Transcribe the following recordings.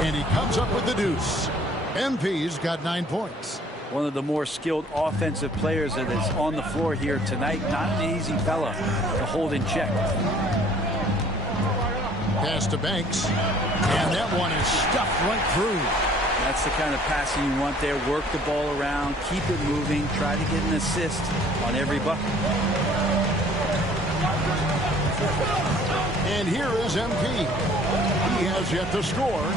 And he comes up with the deuce. MP's got 9 points. One of the more skilled offensive players that is on the floor here tonight. Not an easy fella to hold in check. Pass to Banks. And that one is stuffed right through. That's the kind of passing you want there. Work the ball around, keep it moving, try to get an assist on every bucket. And here is MP. He has yet to score.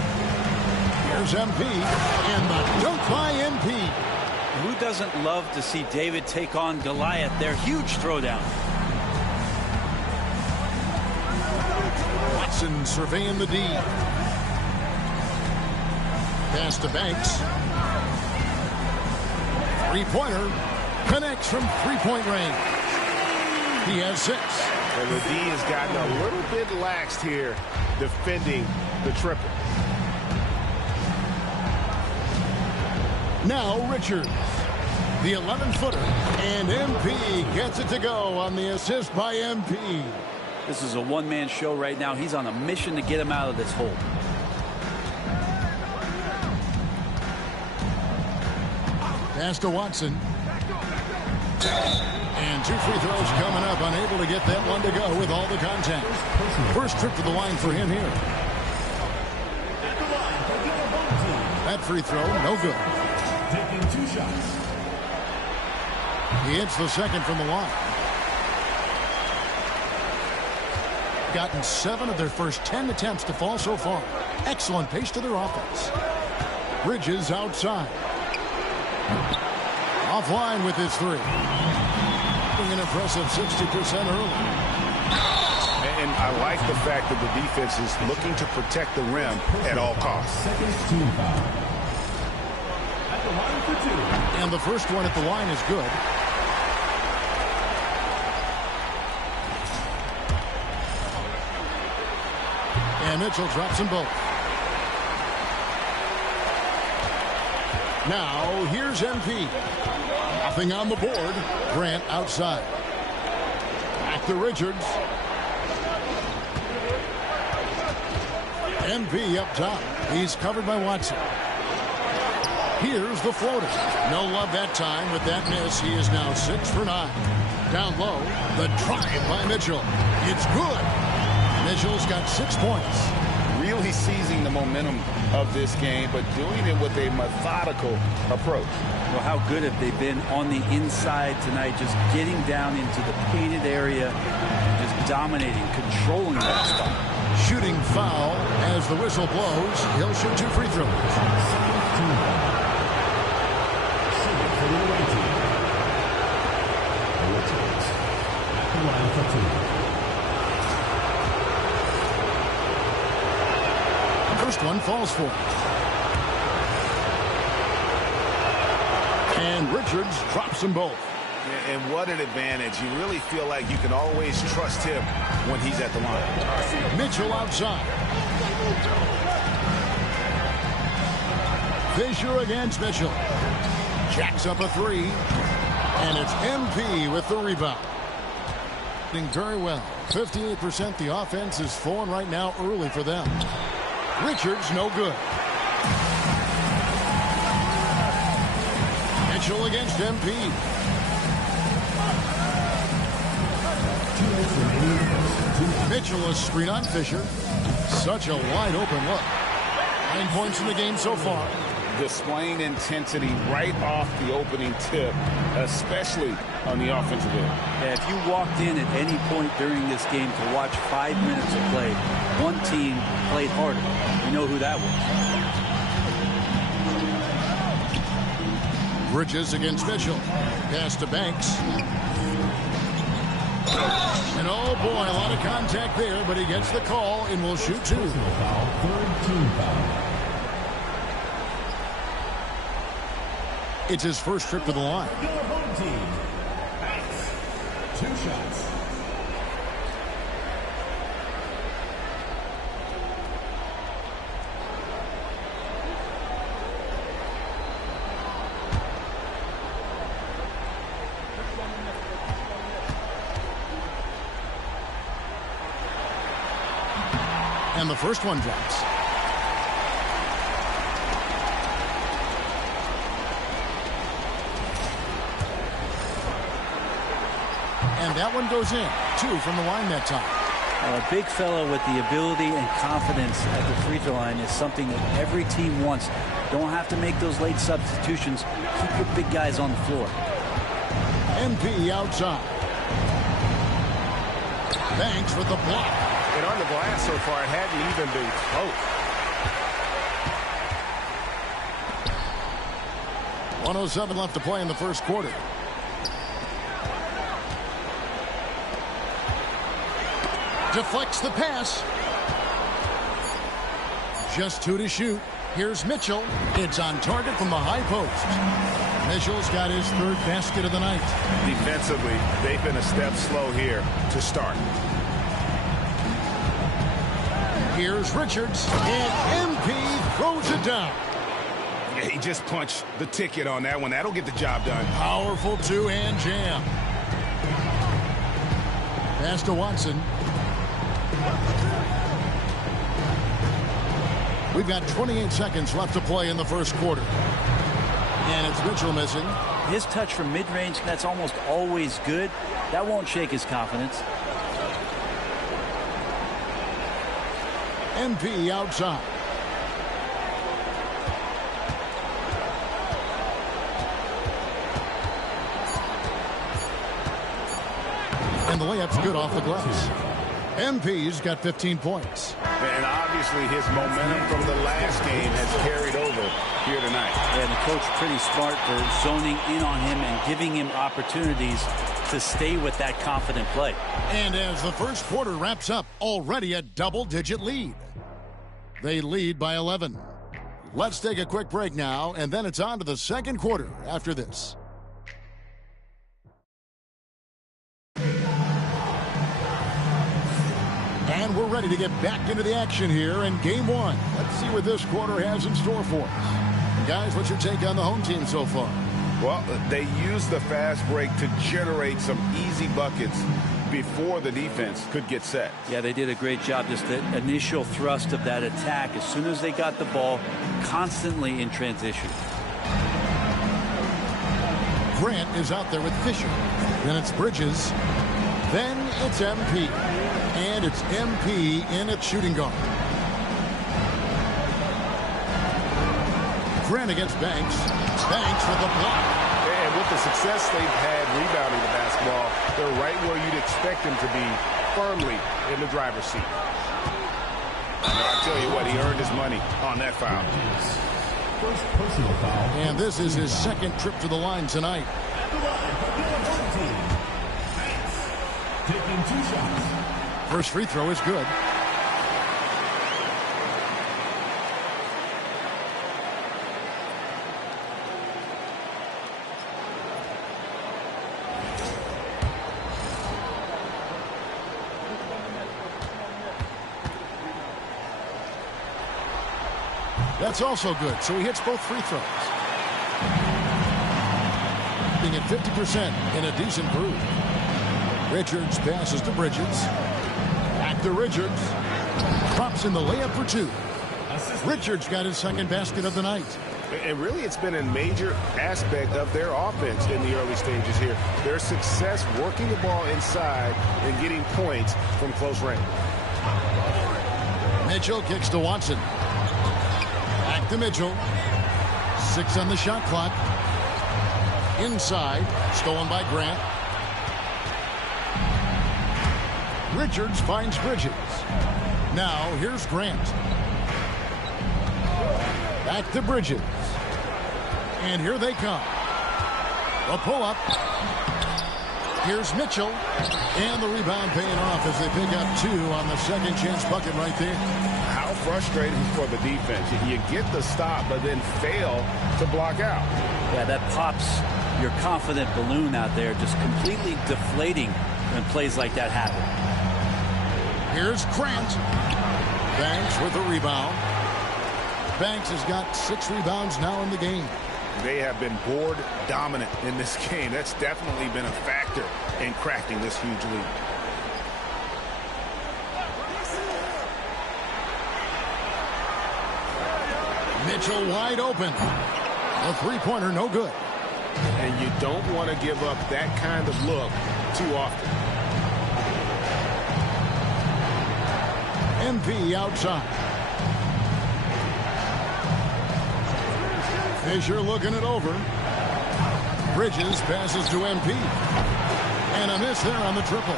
Here's MP. And the dunk by MP. Who doesn't love to see David take on Goliath? Their huge throwdown. Watson surveying the D. Pass to Banks. Three-pointer. Connects from three-point range. He has 6. And the D has gotten a little bit laxed here defending the triple. Now Richards. The 11-footer. And MP gets it to go on the assist by MP. This is a one-man show right now. He's on a mission to get him out of this hole. Pass to Watson. And 2 free throws coming up. Unable to get that one to go with all the contact. First trip to the line for him here. That free throw, no good. Taking 2 shots. He hits the second from the line. Gotten 7 of their first 10 attempts to fall so far. Excellent pace to their offense. Bridges outside. Offline with his 3. An impressive 60% early. And I like the fact that the defense is looking to protect the rim at all costs. Second team foul. At the line for 2. And the first one at the line is good. And Mitchell drops them both. Now, here's MP. Nothing on the board. Grant outside. Back to Richards. MP up top. He's covered by Watson. Here's the floater. No love that time with that miss. He is now 6 for 9. Down low, the drive by Mitchell. It's good. Mitchell's got 6 points. Really seizing the momentum of this game, but doing it with a methodical approach. Well, how good have they been on the inside tonight, just getting down into the painted area, just dominating, controlling that spot. Shooting foul as the whistle blows. He'll shoot 2 free throws. First one falls for. And Richards drops them both. And what an advantage. You really feel like you can always trust him when he's at the line. Mitchell outside. Fisher against Mitchell. Jacks up a 3. And it's MP with the rebound. Doing very well. 58% the offense is falling right now early for them. Richards no good. Mitchell against MP. Mitchell a screen on Fisher. Such a wide open look. 9 points in the game so far. Displaying intensity right off the opening tip, especially on the offensive end. Yeah, if you walked in at any point during this game to watch 5 minutes of play, one team played harder. You know who that was. Bridges against Mitchell. Pass to Banks. And oh boy, a lot of contact there, but he gets the call and will shoot 2. Third team foul. It's his first trip to the line. Your home team. 2 shots. And the first one drops. that one goes in. 2 from the line that time. A big fella with the ability and confidence at the free throw line is something that every team wants. Don't have to make those late substitutions. Keep your big guys on the floor. MP outside. Banks with the block. And on the glass so far, it hadn't even been close. 1:07 left to play in the first quarter. Deflects the pass. Just 2 to shoot. Here's Mitchell. It's on target from the high post. Mitchell's got his 3rd basket of the night. Defensively, they've been a step slow here to start. Here's Richards, and MP throws it down. Yeah, he just punched the ticket on that one. That'll get the job done. Powerful 2-hand jam. Pass to Watson. We've got 28 seconds left to play in the first quarter. And it's Mitchell missing. His touch from mid-range, that's almost always good. That won't shake his confidence. MP outside. And the layup's good off the glass. MP's got 15 points. And obviously his momentum from the last game has carried over here tonight. Yeah, and the coach pretty smart for zoning in on him and giving him opportunities to stay with that confident play. And as the first quarter wraps up, already a double-digit lead. They lead by 11. Let's take a quick break now, and then it's on to the second quarter after this. And we're ready to get back into the action here in game 1. Let's see what this quarter has in store for us. And guys, what's your take on the home team so far? Well, they used the fast break to generate some easy buckets before the defense could get set. Yeah, they did a great job. Just the initial thrust of that attack as soon as they got the ball, constantly in transition. Grant is out there with Fisher. Then it's Bridges. Then it's MP. And it's MP in at shooting guard. Grant against Banks. Banks with the block. And with the success they've had rebounding the basketball, they're right where you'd expect them to be, firmly in the driver's seat. And I'll tell you what, he earned his money on that foul. First personal foul. And this is his 2nd trip to the line tonight. Taking 2 shots. First free throw is good. That's also good, so he hits both free throws. Being at 50% in a decent groove. Richards passes to Bridges. Back to Richards. Drops in the layup for 2. Richards got his 2nd basket of the night. And really, it's been a major aspect of their offense in the early stages here. Their success working the ball inside and getting points from close range. Mitchell kicks to Watson. Back to Mitchell. 6 on the shot clock. Inside. Stolen by Grant. Richards finds Bridges. Now here's Grant. Back to Bridges. And here they come. A pull-up. Here's Mitchell. And the rebound paying off as they pick up 2 on the second chance bucket right there. How frustrating for the defense. You get the stop, but then fail to block out. Yeah, that pops your confident balloon out there, just completely deflating when plays like that happen. Here's Grant. Banks with a rebound. Banks has got 6 rebounds now in the game. They have been board dominant in this game. That's definitely been a factor in crafting this huge lead. Mitchell wide open. A 3-pointer, no good. And you don't want to give up that kind of look too often. MP outside. Fisher looking it over. Bridges passes to MP. And a miss there on the triple.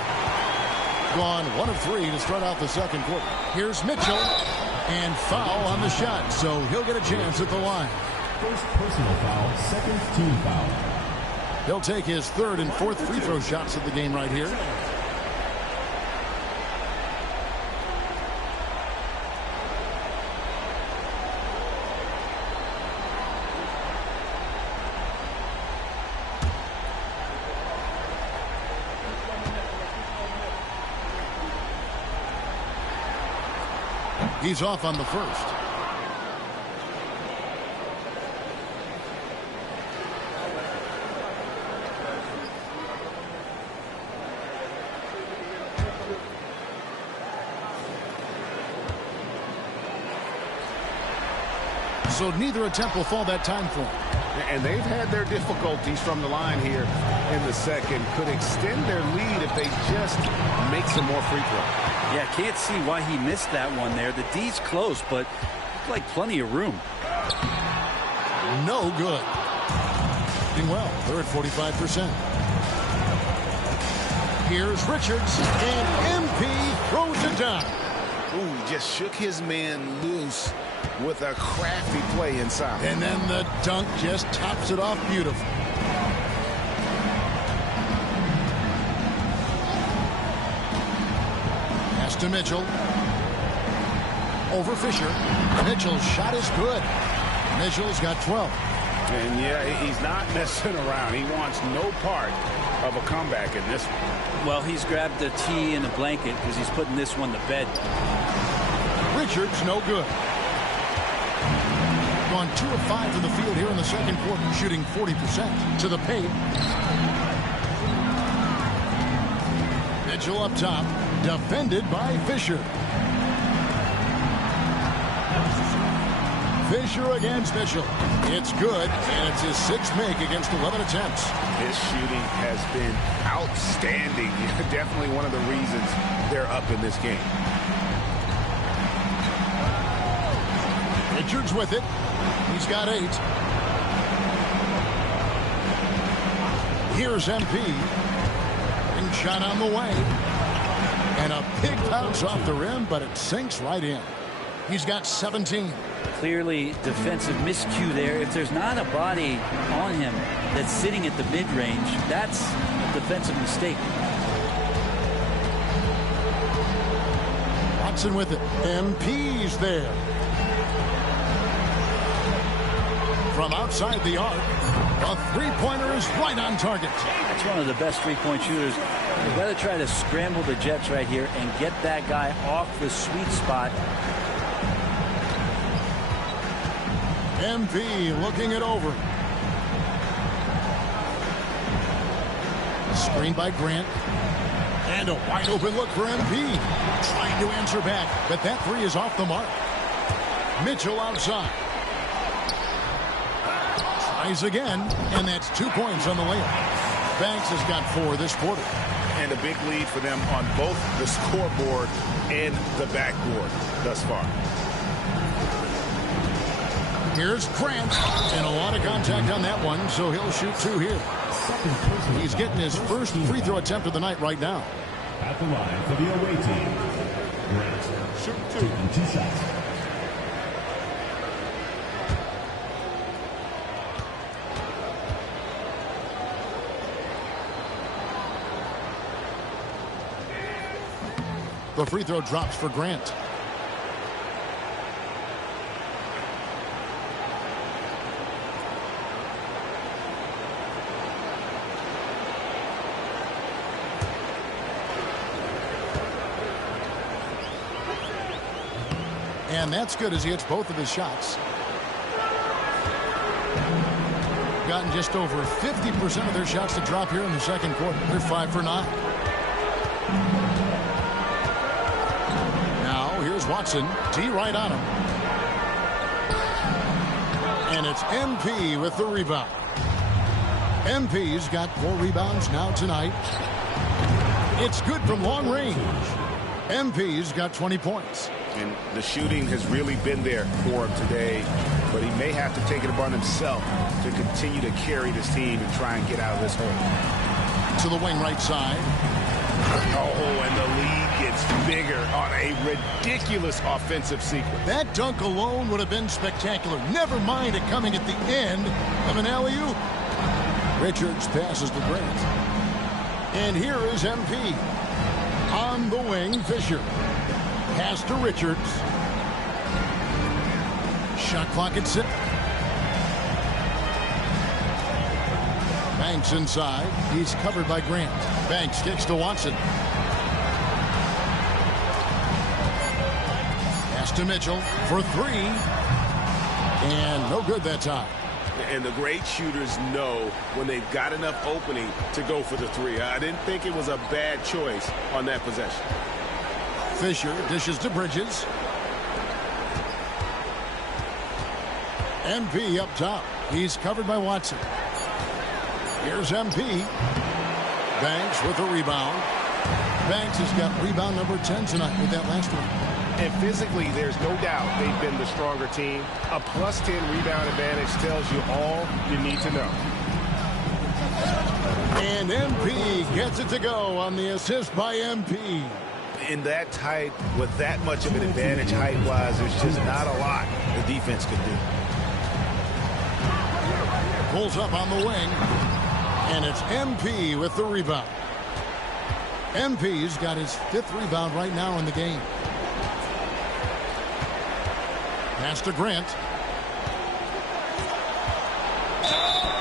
Gone 1 of 3 to start out the second quarter. Here's Mitchell. And foul on the shot, so he'll get a chance at the line. First personal foul, second team foul. He'll take his 3rd and 4th free throw shots of the game right here. He's off on the first. So neither attempt will fall that time for him. And they've had their difficulties from the line here in the second. Could extend their lead if they just make some more free throws. Yeah, can't see why he missed that one there. The D's close, but looked like plenty of room. No good. Doing well. They're at 45%. Here's Richards, and MP throws it down. Ooh, just shook his man loose with a crafty play inside. And then the dunk just tops it off beautifully. Pass to Mitchell. Over Fisher. Mitchell's shot is good. Mitchell's got 12. And yeah, he's not messing around. He wants no part of a comeback in this one. Well, he's grabbed the tee and a blanket because he's putting this one to bed. Richards, no good. Gone 2 of 5 from the field here in the second quarter, shooting 40% to the paint. Mitchell up top, defended by Fisher. Fisher against Mitchell. It's good, and it's his 6th make against 11 attempts. His shooting has been outstanding. Definitely one of the reasons they're up in this game. Richards with it. He's got 8. Here's MP. And shot on the way. And a big bounce off the rim, but it sinks right in. He's got 17. Clearly defensive miscue there. If there's not a body on him that's sitting at the mid-range, that's a defensive mistake. Watson with it. MP's there. From outside the arc, the three-pointer is right on target. That's one of the best three-point shooters. You've got to try to scramble the Jets right here and get that guy off the sweet spot. MP looking it over. Screen by Grant. And a wide open look for MP. Trying to answer back, but that three is off the mark. Mitchell outside. Tries again, and that's 2 points on the layup. Banks has got 4 this quarter. And a big lead for them on both the scoreboard and the backboard thus far. Here's Grant, and a lot of contact on that one, so he'll shoot 2 here. He's getting his first free throw attempt of the night right now. At the line for the away team, Grant, taking 2 shots. The free throw drops for Grant. And that's good as he hits both of his shots. Gotten just over 50% of their shots to drop here in the second quarter. They're 5 for 9. Now here's Watson. T right on him. And it's MP with the rebound. MP's got 4 rebounds now tonight. It's good from long range. MP's got 20 points. And the shooting has really been there for him today, but he may have to take it upon himself to continue to carry this team and try and get out of this hole. To the wing right side. Oh, and the lead gets bigger on a ridiculous offensive sequence. That dunk alone would have been spectacular. Never mind it coming at the end of an alley-oop. Richards passes to Grant. And here is MP. On the wing, Fisher. Pass to Richards. Shot clock at 6. Banks inside. He's covered by Grant. Banks kicks to Watson. Pass to Mitchell for 3. And no good that time. And the great shooters know when they've got enough opening to go for the 3. I didn't think it was a bad choice on that possession. Fisher dishes to Bridges. MP up top. He's covered by Watson. Here's MP. Banks with a rebound. Banks has got rebound number 10 tonight with that last one. And physically, there's no doubt they've been the stronger team. A +10 rebound advantage tells you all you need to know. And MP gets it to go on the assist by MP. In that tight, with that much of an advantage height-wise, there's just not a lot the defense could do. Pulls up on the wing. And it's MP with the rebound. MP's got his 5th rebound right now in the game. Pass to Grant.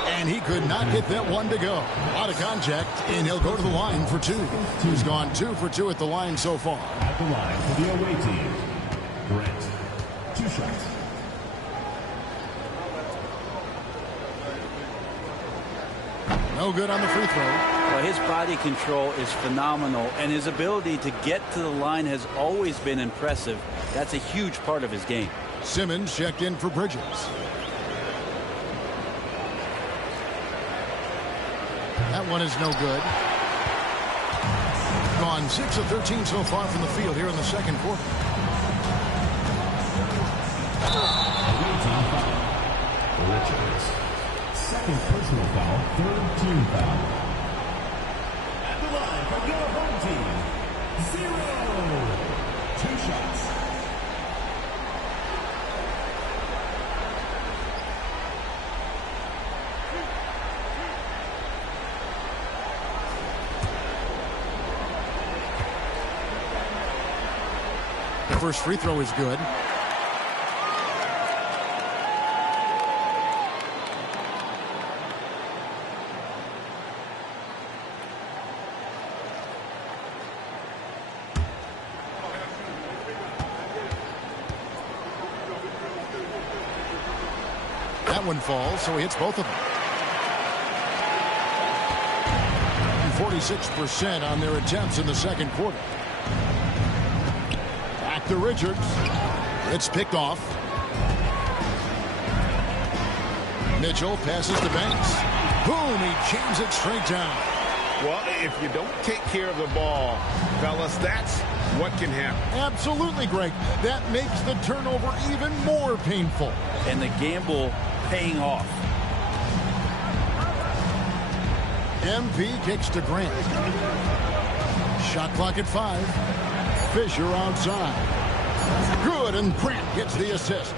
And he could not get that one to go. Out of contact, and he'll go to the line for 2. He's gone 2 for 2 at the line so far. At the line for the away team, Grant. 2 shots. No good on the free throw. Well, his body control is phenomenal, and his ability to get to the line has always been impressive. That's a huge part of his game. Simmons checked in for Bridges. That one is no good. Gone 6 of 13 so far from the field here in the second quarter. Richards. Second personal foul, 3rd team foul. At the line for your home team, 0. 2 shots. The first free throw is good. That one falls, so he hits both of them. 46% on their attempts in the second quarter. Back to Richards. It's picked off. Mitchell passes to Banks. Boom, he jams it straight down. Well, if you don't take care of the ball, fellas, that's what can happen. Absolutely, Greg. That makes the turnover even more painful. And the gamble paying off. MP kicks to Grant. Shot clock at 5. Fisher outside. Good, and Grant gets the assist.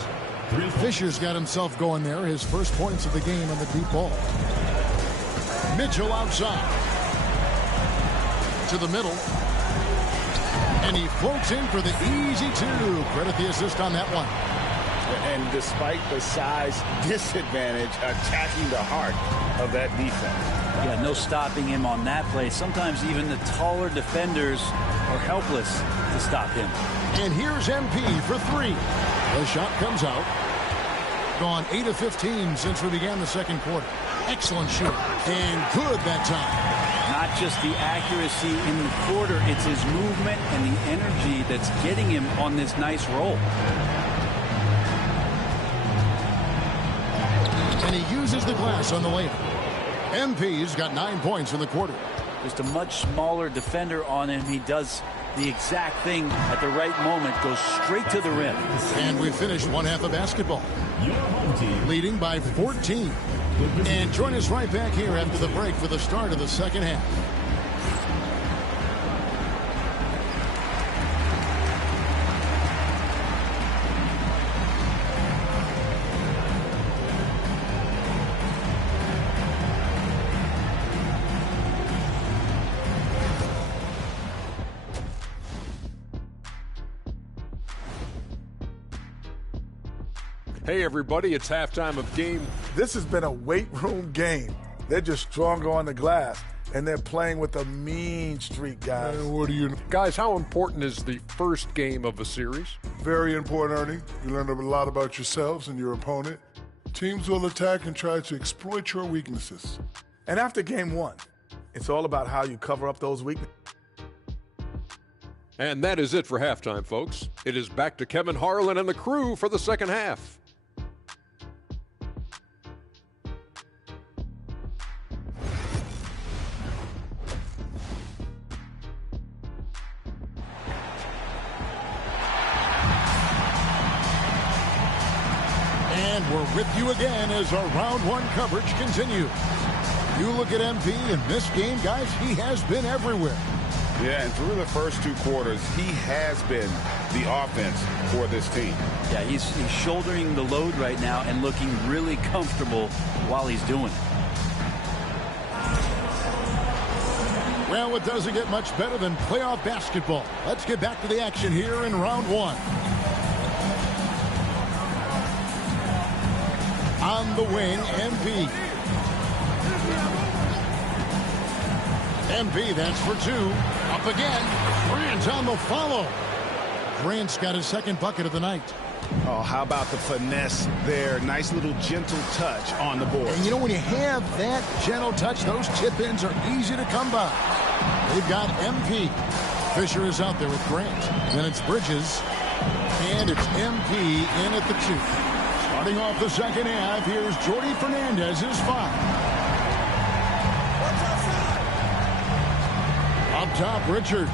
Fisher's got himself going there. His first points of the game on the deep ball. Mitchell outside. To the middle. And he floats in for the easy 2. Credit the assist on that one. And despite the size disadvantage, attacking the heart of that defense. Yeah, no stopping him on that play. Sometimes even the taller defenders are helpless to stop him. And here's MP for 3. The shot comes out. Gone 8 of 15 since we began the second quarter. Excellent shoot. And good that time. Not just the accuracy in the quarter, it's his movement and the energy that's getting him on this nice roll. And he uses the glass on the layup. MP's got 9 points in the quarter. Just a much smaller defender on him. He does the exact thing at the right moment, goes straight to the rim. And we finished one half of basketball, leading by 14. And join us right back here after the break for the start of the second half. Hey, everybody, it's halftime of game. This has been a weight room game. They're just stronger on the glass, and they're playing with a mean streak, guys. What do you know? Guys, how important is the first game of a series? Very important, Ernie. You learn a lot about yourselves and your opponent. Teams will attack and try to exploit your weaknesses. And after game one, it's all about how you cover up those weaknesses. And that is it for halftime, folks. It is back to Kevin Harlan and the crew for the second half. And we're with you again as our round one coverage continues. You look at MP in this game, guys, he has been everywhere. Yeah, and through the first two quarters, he has been the offense for this team. Yeah, he's shouldering the load right now and looking really comfortable while he's doing it. Well, it doesn't get much better than playoff basketball. Let's get back to the action here in round one. On the wing, MP. MP, that's for two. Up again. Grant on the follow. Grant's got his second bucket of the night. Oh, how about the finesse there? Nice little gentle touch on the board. And you know, when you have that gentle touch, those chip-ins are easy to come by. They've got MP. Fisher is out there with Grant. Then it's Bridges. And it's MP in at the two. Starting off the second half, here's Jordy Fernandez's foul. Up top, Richards.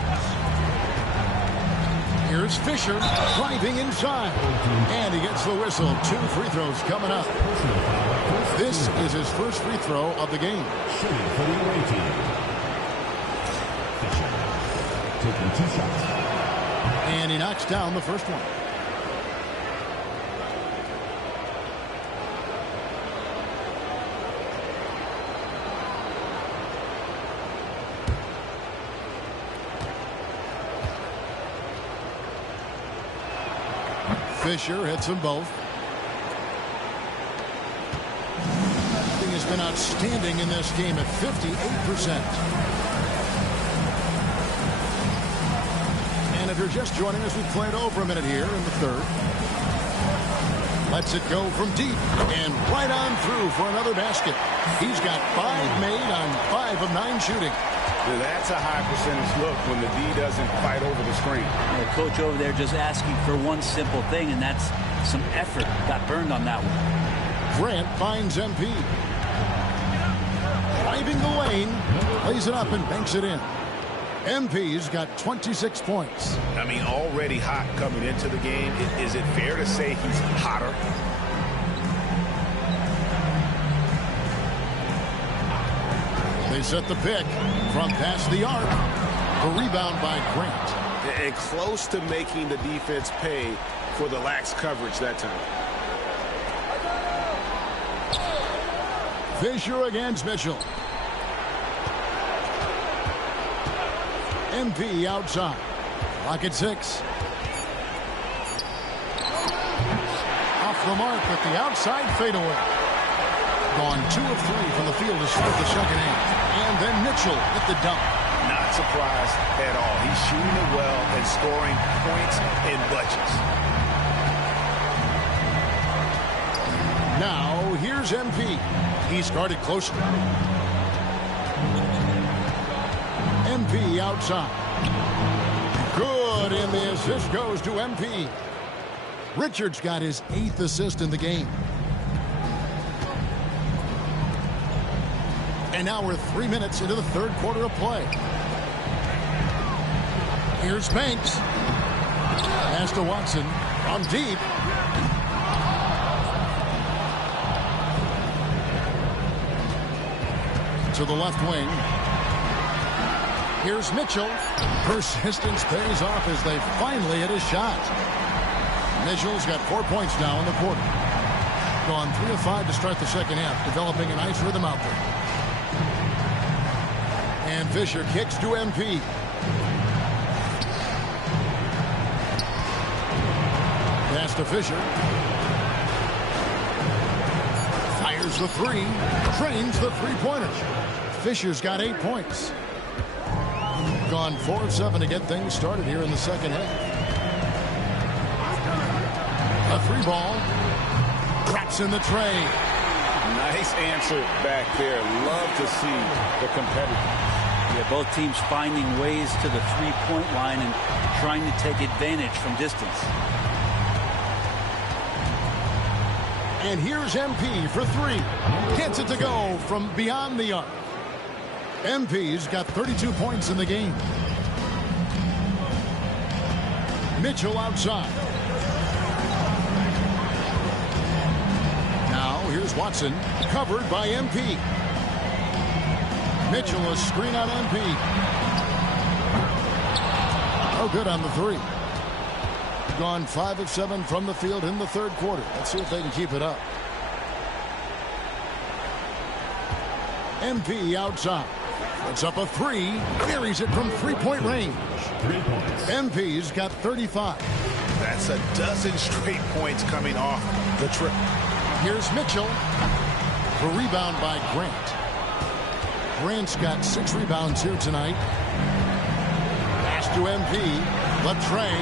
Here's Fisher driving inside. And he gets the whistle. 2 free throws coming up. This is his first free throw of the game. Taking 2 shots. And he knocks down the first one. Fisher hits them both. He has been outstanding in this game at 58%. And if you're just joining us, we've played over a minute here in the third. Lets it go from deep and right on through for another basket. He's got 5 made on 5 of 9 shooting. That's a high percentage look when the D doesn't fight over the screen. The coach over there just asking for one simple thing, and that's some effort. Got burned on that one. Grant finds MP. Driving the lane, lays it up and banks it in. MP's got 26 points. I mean, already hot coming into the game. Is it fair to say he's hotter? They set the pick from past the arc. The rebound by Grant. And close to making the defense pay for the lax coverage that time. Fisher against Mitchell. MP outside. Clock at 6. Off the mark with the outside fadeaway. Gone 2 of 3 from the field to start the second half. And then Mitchell with the dunk. Not surprised at all. He's shooting it well and scoring points in bunches. Now, here's MP. He's guarded closely. MP outside. Good, and the assist goes to MP. Richards got his 8th assist in the game. And now we're 3 minutes into the third quarter of play. Here's Banks. Pass to Watson. On deep. To the left wing. Here's Mitchell. Persistence pays off as they finally hit a shot. Mitchell's got 4 points now in the quarter. Gone 3 of 5 to start the second half, developing a nice rhythm out there. And Fisher kicks to MP. Pass to Fisher. Fires the three. Trains the three-pointer. Fisher's got 8 points. Gone 4 of 7 to get things started here in the second half. A 3-ball. Drops in the tray. Nice answer back there. Love to see the competitor. Yeah, both teams finding ways to the three-point line and trying to take advantage from distance. And here's MP for 3. Gets it to go from beyond the arc. MP's got 32 points in the game. Mitchell outside. Now here's Watson, covered by MP. Mitchell a screen on MP. Oh, good on the 3. Gone 5 of 7 from the field in the third quarter. Let's see if they can keep it up. MP outside. It's up a 3. Carries it from three-point range. MP's got 35. That's a dozen straight points coming off the trip. Here's Mitchell. The rebound by Grant. Grant's got 6 rebounds here tonight. Pass to MP. The tray.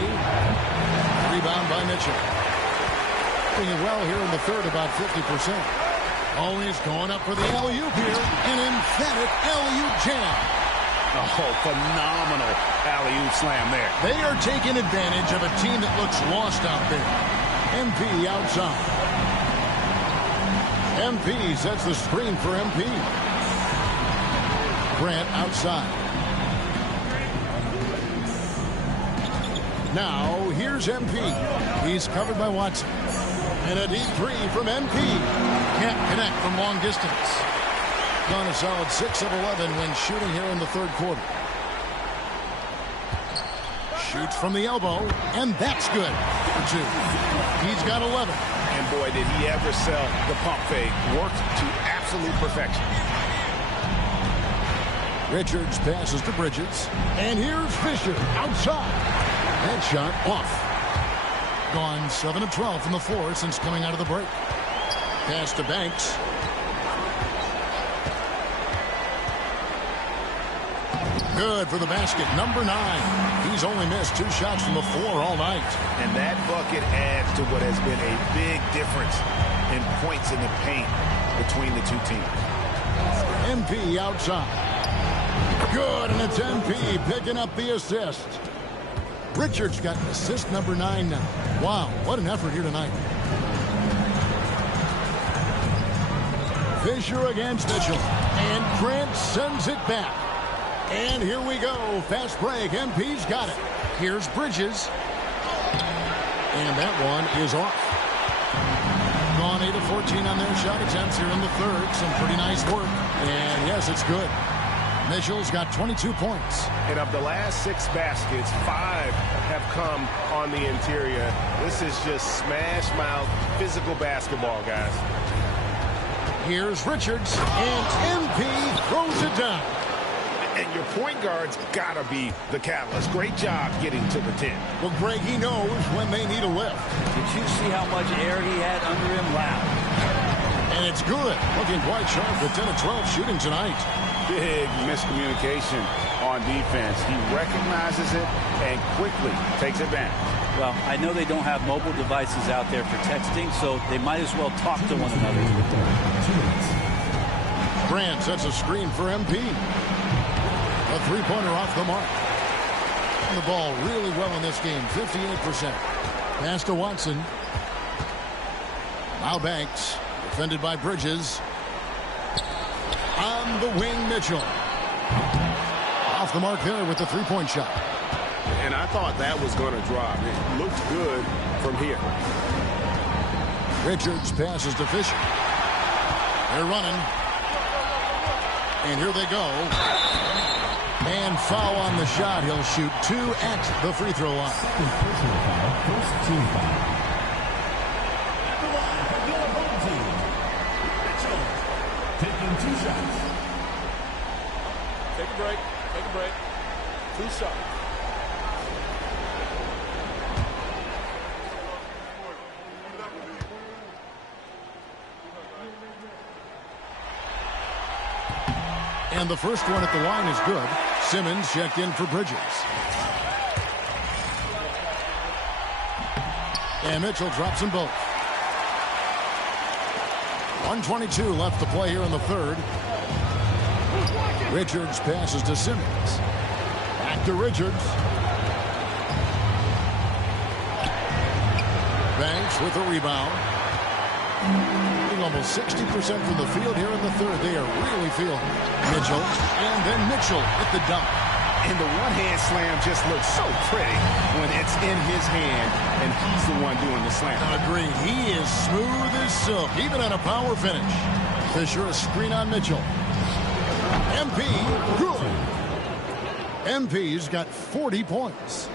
Rebound by Mitchell. Doing it well here in the third, about 50%. Always going up for the alley-oop here. An emphatic alley-oop jam. Oh, phenomenal alley-oop slam there. They are taking advantage of a team that looks lost out there. MP outside. MP sets the screen for MP. Grant outside. Now, here's MP. He's covered by Watson. And a deep 3 from MP. Can't connect from long distance. Gone a solid 6 of 11 when shooting here in the third quarter. Shoots from the elbow, and that's good for 2. He's got 11. And boy, did he ever sell the pump fake. Worked to absolute perfection. Richards passes to Bridges. And here's Fisher outside. That shot off. Gone 7 of 12 from the floor since coming out of the break. Pass to Banks. Good for the basket. Number 9. He's only missed 2 shots from the floor all night. And that bucket adds to what has been a big difference in points in the paint between the two teams. MP outside. Good, and it's MP picking up the assist. Richards got assist number 9 now. Wow, what an effort here tonight. Fisher against Mitchell. And Grant sends it back. And here we go. Fast break. MP's got it. Here's Bridges. And that one is off. Gone 8 of 14 on their shot attempts here in the third. Some pretty nice work. And yes, it's good. Mitchell's got 22 points. And of the last 6 baskets, 5 have come on the interior. This is just smash mouth physical basketball, guys. Here's Richards, and MP throws it down. And your point guard's got to be the catalyst. Great job getting to the 10. Well, Greg, he knows when they need a lift. Did you see how much air he had under him? Wow. And it's good. Looking quite sharp with 10 of 12 shooting tonight. Big miscommunication on defense. He recognizes it and quickly takes advantage. Well, I know they don't have mobile devices out there for texting, so they might as well talk to one another. Grant sets a screen for MP. A three-pointer off the mark. And the ball really well in this game, 58%. Pass to Watson. Now Banks, defended by Bridges. On the wing, Mitchell. Off the mark there with the three-point shot. And I thought that was going to drop. It looked good from here. Richards passes to Fisher. They're running. And here they go. And foul on the shot. He'll shoot 2 at the free throw line. Second personal foul, first team foul. At the line for the other home team, Mitchell taking 2 shots. Take a break. Take a break. 2 shots. And the first one at the line is good. Simmons checked in for Bridges. And Mitchell drops them both. 1:22 left to play here in the third. Richards passes to Simmons. Back to Richards. Banks with a rebound. Almost 60% from the field here in the third. They are really feeling Mitchell. And then Mitchell with the dunk. And the one-hand slam just looks so pretty when it's in his hand and he's the one doing the slam. Agreed. He is smooth as silk, even on a power finish. Fisher, a screen on Mitchell. MP, good. MP's got 40 points.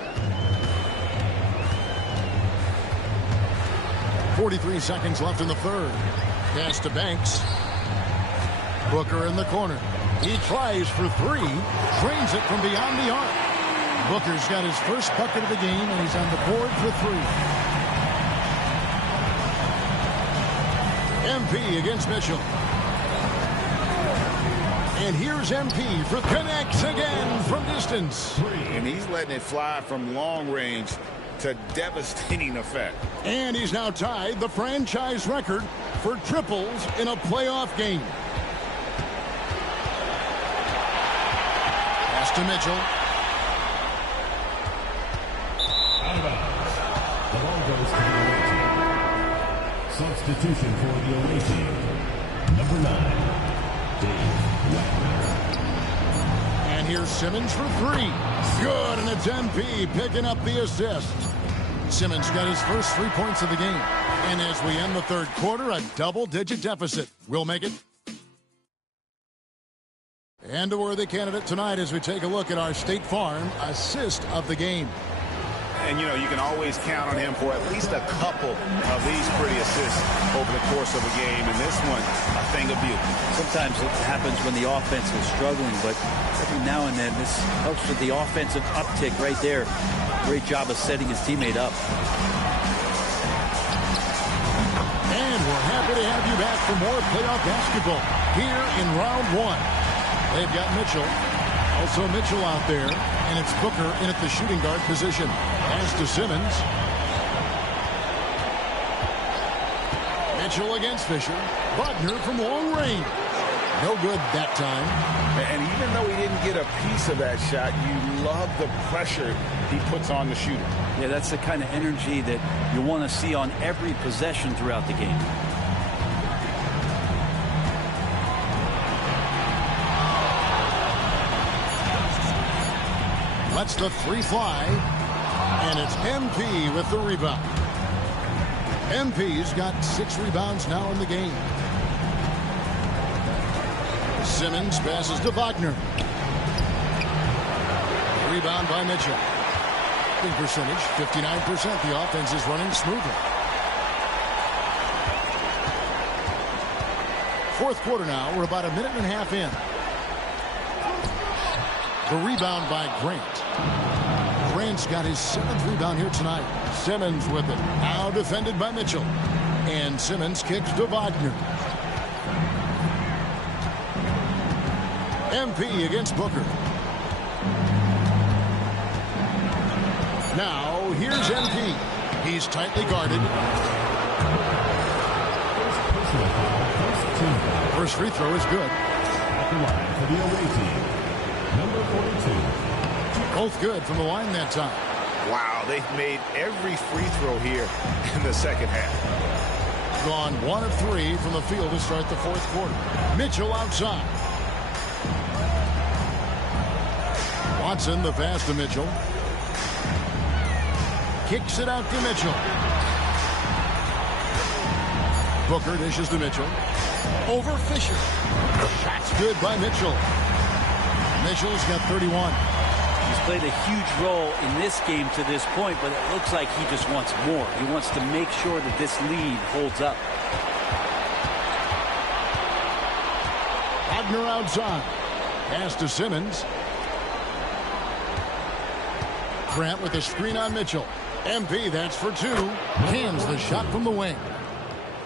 43 seconds left in the third. Pass to Banks. Booker in the corner. He tries for 3. Drains it from beyond the arc. Booker's got his first bucket of the game, and he's on the board for 3. MP against Mitchell. And here's MP for connects again from distance. And he's letting it fly from long range to devastating effect. And he's now tied the franchise record for triples in a playoff game. Pass to Mitchell. Out of bounds. The ball goes to the away team. Substitution for the away team. Number 9, Dave Wagner. And here's Simmons for 3. Good, and it's MP picking up the assist. Simmons got his first 3 points of the game. And as we end the third quarter, a double-digit deficit. We'll make it. And a worthy candidate tonight as we take a look at our State Farm assist of the game. And, you know, you can always count on him for at least a couple of these pretty assists over the course of a game. And this one, a thing of beauty. Sometimes it happens when the offense is struggling, but every now and then this helps with the offensive uptick right there. Great job of setting his teammate up. And we're happy to have you back for more playoff basketball here in round 1. They've got Mitchell. Also Mitchell out there. And it's Booker in at the shooting guard position. Pass to Simmons. Mitchell against Fisher. Wagner from long range. No good that time. And even though he didn't get a piece of that shot, you love the pressure he puts on the shooter. Yeah, that's the kind of energy that you want to see on every possession throughout the game. Lets the 3 fly. And it's MP with the rebound. MP's got 6 rebounds now in the game. Simmons passes to Wagner. Rebound by Mitchell. Shooting percentage, 59%. The offense is running smoothly. Fourth quarter now. We're about a minute and a half in. The rebound by Grant. Grant's got his 7th rebound here tonight. Simmons with it. Now defended by Mitchell. And Simmons kicks to Wagner. MP against Booker. Now, here's MP. He's tightly guarded. First free throw is good. At the line for the away team, number 42. Both good from the line that time. Wow, they've made every free throw here in the second half. Gone 1 of 3 from the field to start the fourth quarter. Mitchell outside. Watson, the pass to Mitchell. Kicks it out to Mitchell. Booker dishes to Mitchell. Over Fisher. Shot's good by Mitchell. Mitchell's got 31. He's played a huge role in this game to this point, but it looks like he just wants more. He wants to make sure that this lead holds up. Wagner outside. Pass to Simmons. Grant with a screen on Mitchell. MP, that's for two. Cans the shot from the wing.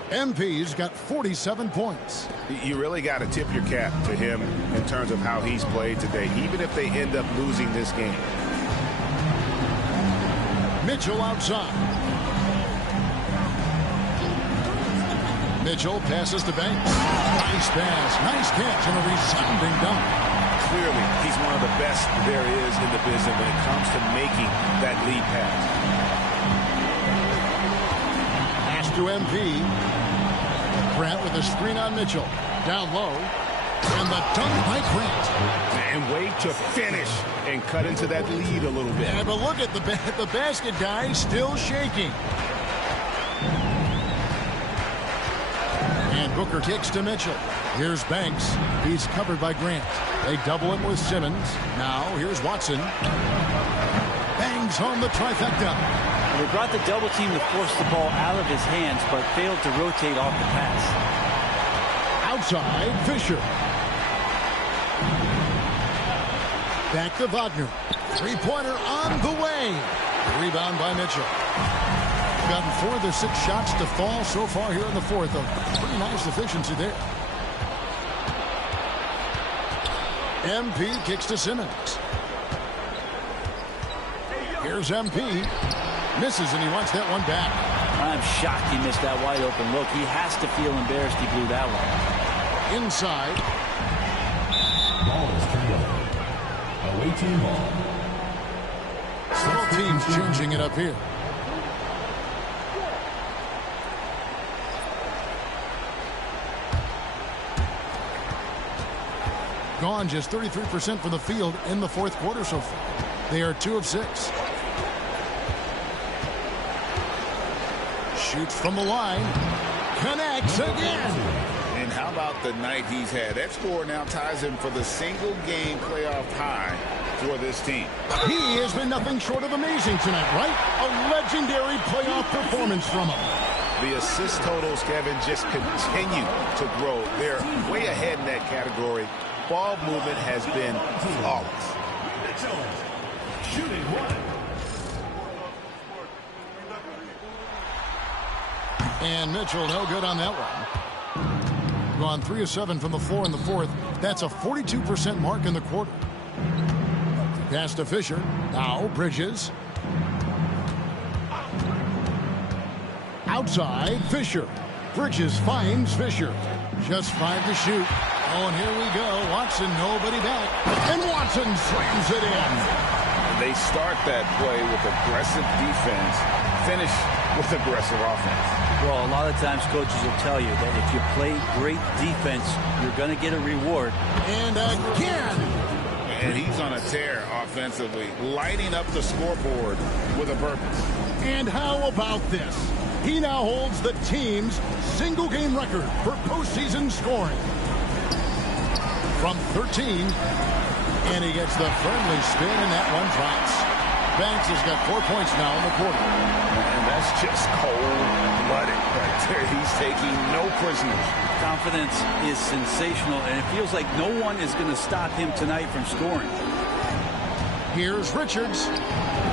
MP's got 47 points. You really got to tip your cap to him in terms of how he's played today, even if they end up losing this game. Mitchell outside. Mitchell passes to Banks. Nice pass, nice catch, and a resounding dunk. Clearly, he's one of the best there is in the business when it comes to making that lead pass. Pass to MP. Grant with a screen on Mitchell. Down low. And the dunk by Grant. And wait to finish and cut into that lead a little bit. Yeah, but look at the basket guy still shaking. And Booker kicks to Mitchell. Here's Banks. He's covered by Grant. They double him with Simmons. Now here's Watson. Bangs home the trifecta. They brought the double team to force the ball out of his hands, but failed to rotate off the pass. Outside, Fisher. Back to Wagner. Three-pointer on the way. Rebound by Mitchell. Gotten 4 of the 6 shots to fall so far here in the fourth. A pretty nice efficiency there. MP kicks to Simmons. Here's MP. Misses, and he wants that one back. I'm shocked he missed that wide open look. He has to feel embarrassed he blew that one. Inside. Ball is turned over. Away team ball. Several teams changing it up here. Gone just 33% from the field in the fourth quarter so far. They are 2 of 6. Shoots from the line. Connects again. And how about the night he's had? That score now ties him for the single-game playoff high for this team. He has been nothing short of amazing tonight, right? A legendary playoff performance from him. The assist totals, Kevin, just continue to grow. They're way ahead in that category. Ball movement has been flawless. Shooting one. And Mitchell, no good on that one. Gone 3 of 7 from the floor in the fourth. That's a 42% mark in the quarter. Pass to Fisher. Now Bridges. Outside, Fisher. Bridges finds Fisher. Just 5 to shoot. Oh, and here we go. Watson, nobody back. And Watson slams it in. They start that play with aggressive defense, finish with aggressive offense. Well, a lot of times coaches will tell you that if you play great defense, you're going to get a reward. And again. And he's on a tear offensively, lighting up the scoreboard with a purpose. And how about this? He now holds the team's single-game record for postseason scoring. From 13, and he gets the friendly spin, and that one drops. Banks has got 4 points now in the quarter. And that's just cold-blooded right there. He's taking no prisoners. Confidence is sensational, and it feels like no one is going to stop him tonight from scoring. Here's Richards.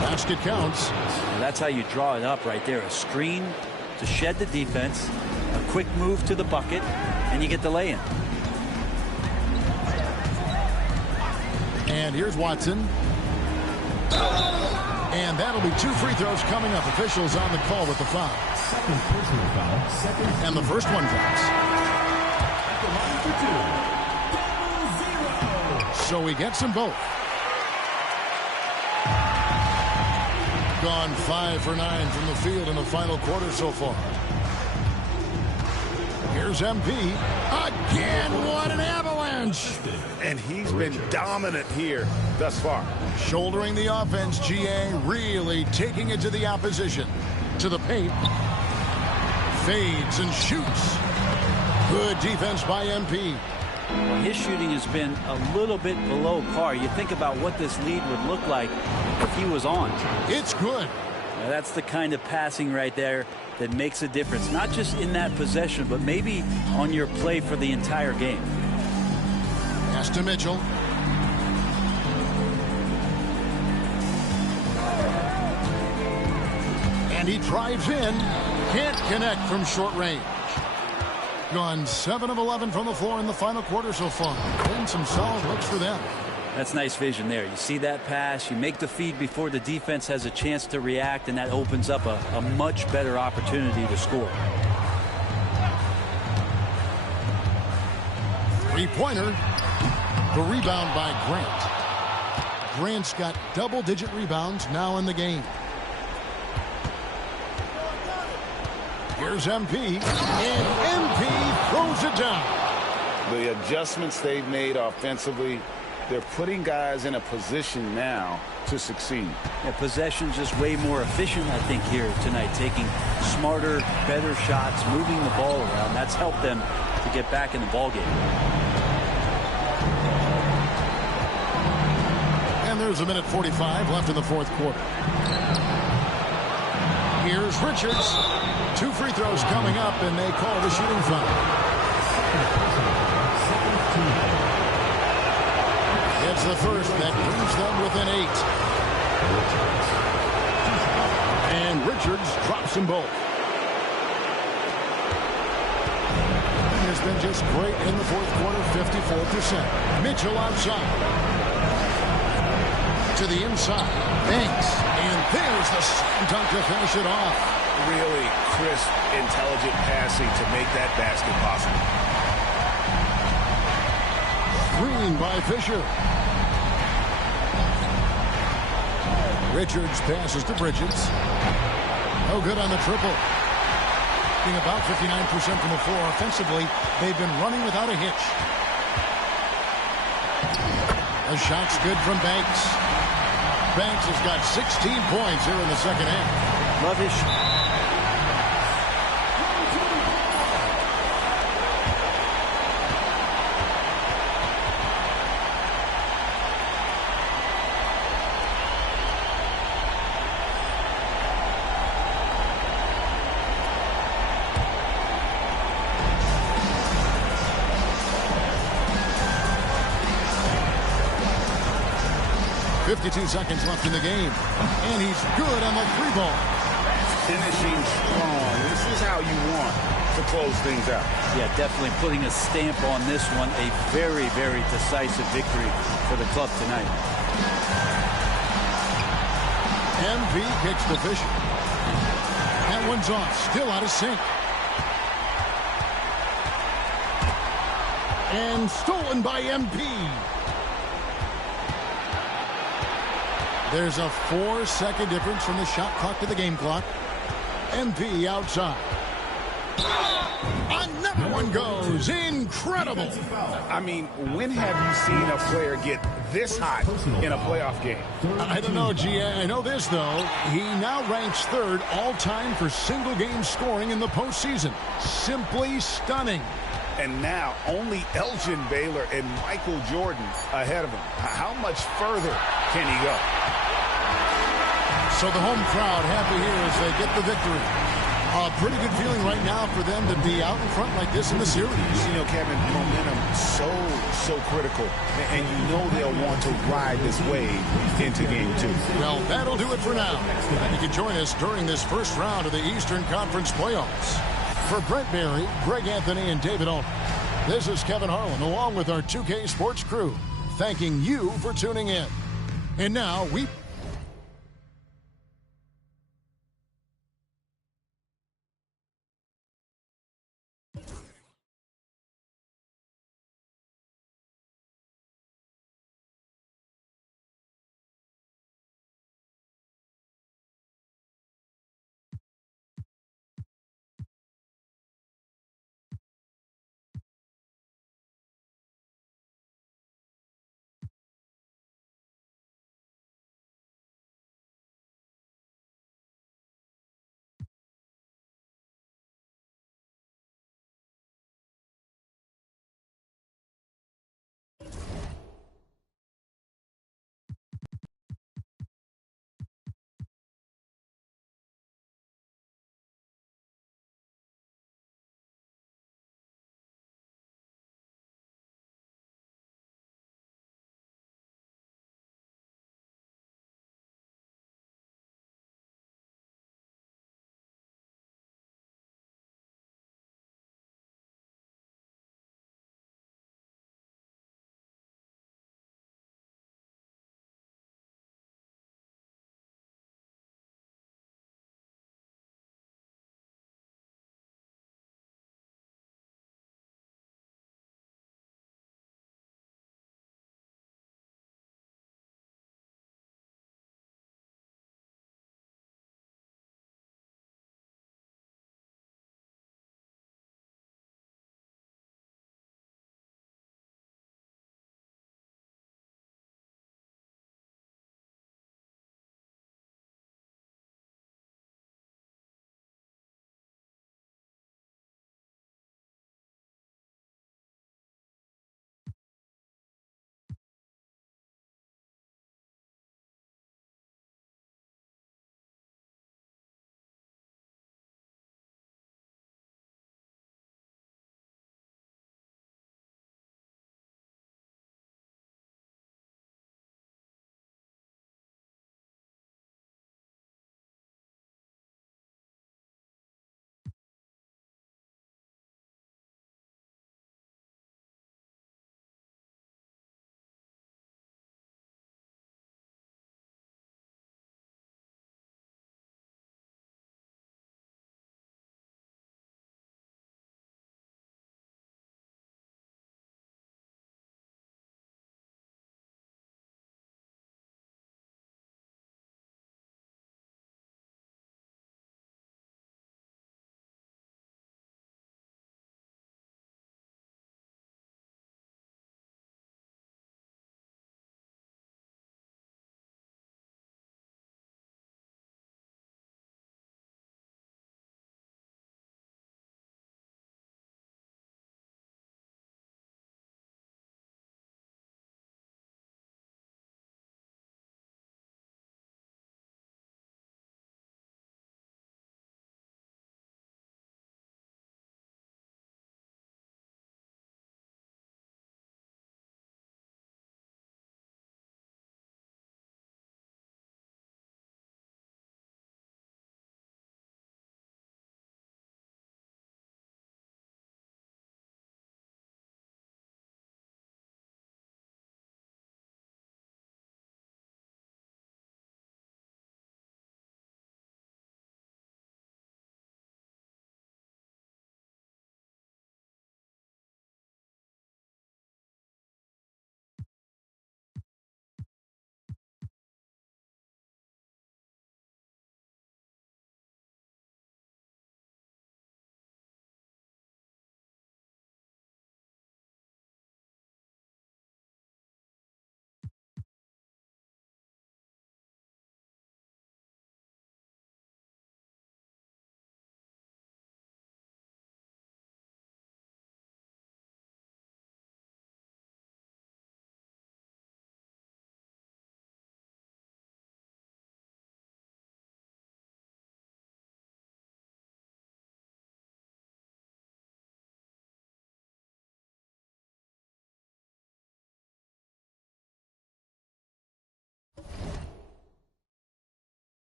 Basket counts. And that's how you draw it up right there. A screen to shed the defense, a quick move to the bucket, and you get the lay-in. And here's Watson. And that'll be 2 free throws coming up. Officials on the call with the foul. Second personal foul. And the first one drops. So he gets them both. Gone 5 for 9 from the field in the final quarter so far. Here's MP. Again, what an avalanche. punch. And he's been dominant here thus far. Shouldering the offense, GA really taking it to the opposition. To the paint. Fades and shoots. Good defense by MP. His shooting has been a little bit below par. You think about what this lead would look like if he was on. It's good. Now, that's the kind of passing right there that makes a difference, not just in that possession, but maybe on your play for the entire game. Pass to Mitchell. And he drives in. Can't connect from short range. Gone 7 of 11 from the floor in the final quarter so far. And some solid looks for them. That's nice vision there. You see that pass, you make the feed before the defense has a chance to react, and that opens up a much better opportunity to score. Three-pointer. The rebound by Grant. Grant's got double-digit rebounds now in the game. Here's MP, and MP throws it down. The adjustments they've made offensively, they're putting guys in a position now to succeed. Yeah, possession just way more efficient, I think, here tonight. Taking smarter, better shots, moving the ball around. That's helped them to get back in the ballgame. And there's a minute 45 left in the fourth quarter. Here's Richards. 2 free throws coming up, and they call the shooting foul. It's the first that brings them within 8. And Richards drops them both. He has been just great in the fourth quarter, 54%. Mitchell outside. To the inside. Banks. And there's the slam dunk to finish it off. Really crisp, intelligent passing to make that basket possible. Green by Fisher. Richards passes to Bridges. No good on the triple. Being about 59% from the floor offensively, they've been running without a hitch. The shot's good from Banks. Banks has got 16 points here in the second half. Love his shot. 52 seconds left in the game. And he's good on the 3-ball. Finishing strong. This is how you want to close things out. Yeah, definitely putting a stamp on this one. A very, very decisive victory for the club tonight. MP kicks the Fisher. That one's off. Still out of sync. And stolen by MP. There's a 4-second difference from the shot clock to the game clock. MP outside. Another one goes. Incredible. I mean, when have you seen a player get this hot in a playoff game? I don't know, GA. I know this, though. He now ranks 3rd all-time for single-game scoring in the postseason. Simply stunning. And now only Elgin Baylor and Michael Jordan ahead of him. How much further can he go? So the home crowd happy here as they get the victory. A pretty good feeling right now for them to be out in front like this in the series. You know, Kevin, momentum so critical. And you know they'll want to ride this wave into game 2. Well, that'll do it for now. And you can join us during this first round of the Eastern Conference playoffs. For Brent Berry, Greg Anthony, and David Altman, this is Kevin Harlan along with our 2K Sports crew, thanking you for tuning in. And now we...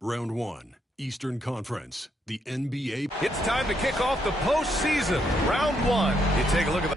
Round 1, Eastern Conference, the NBA. It's time to kick off the postseason. Round 1. You take a look at the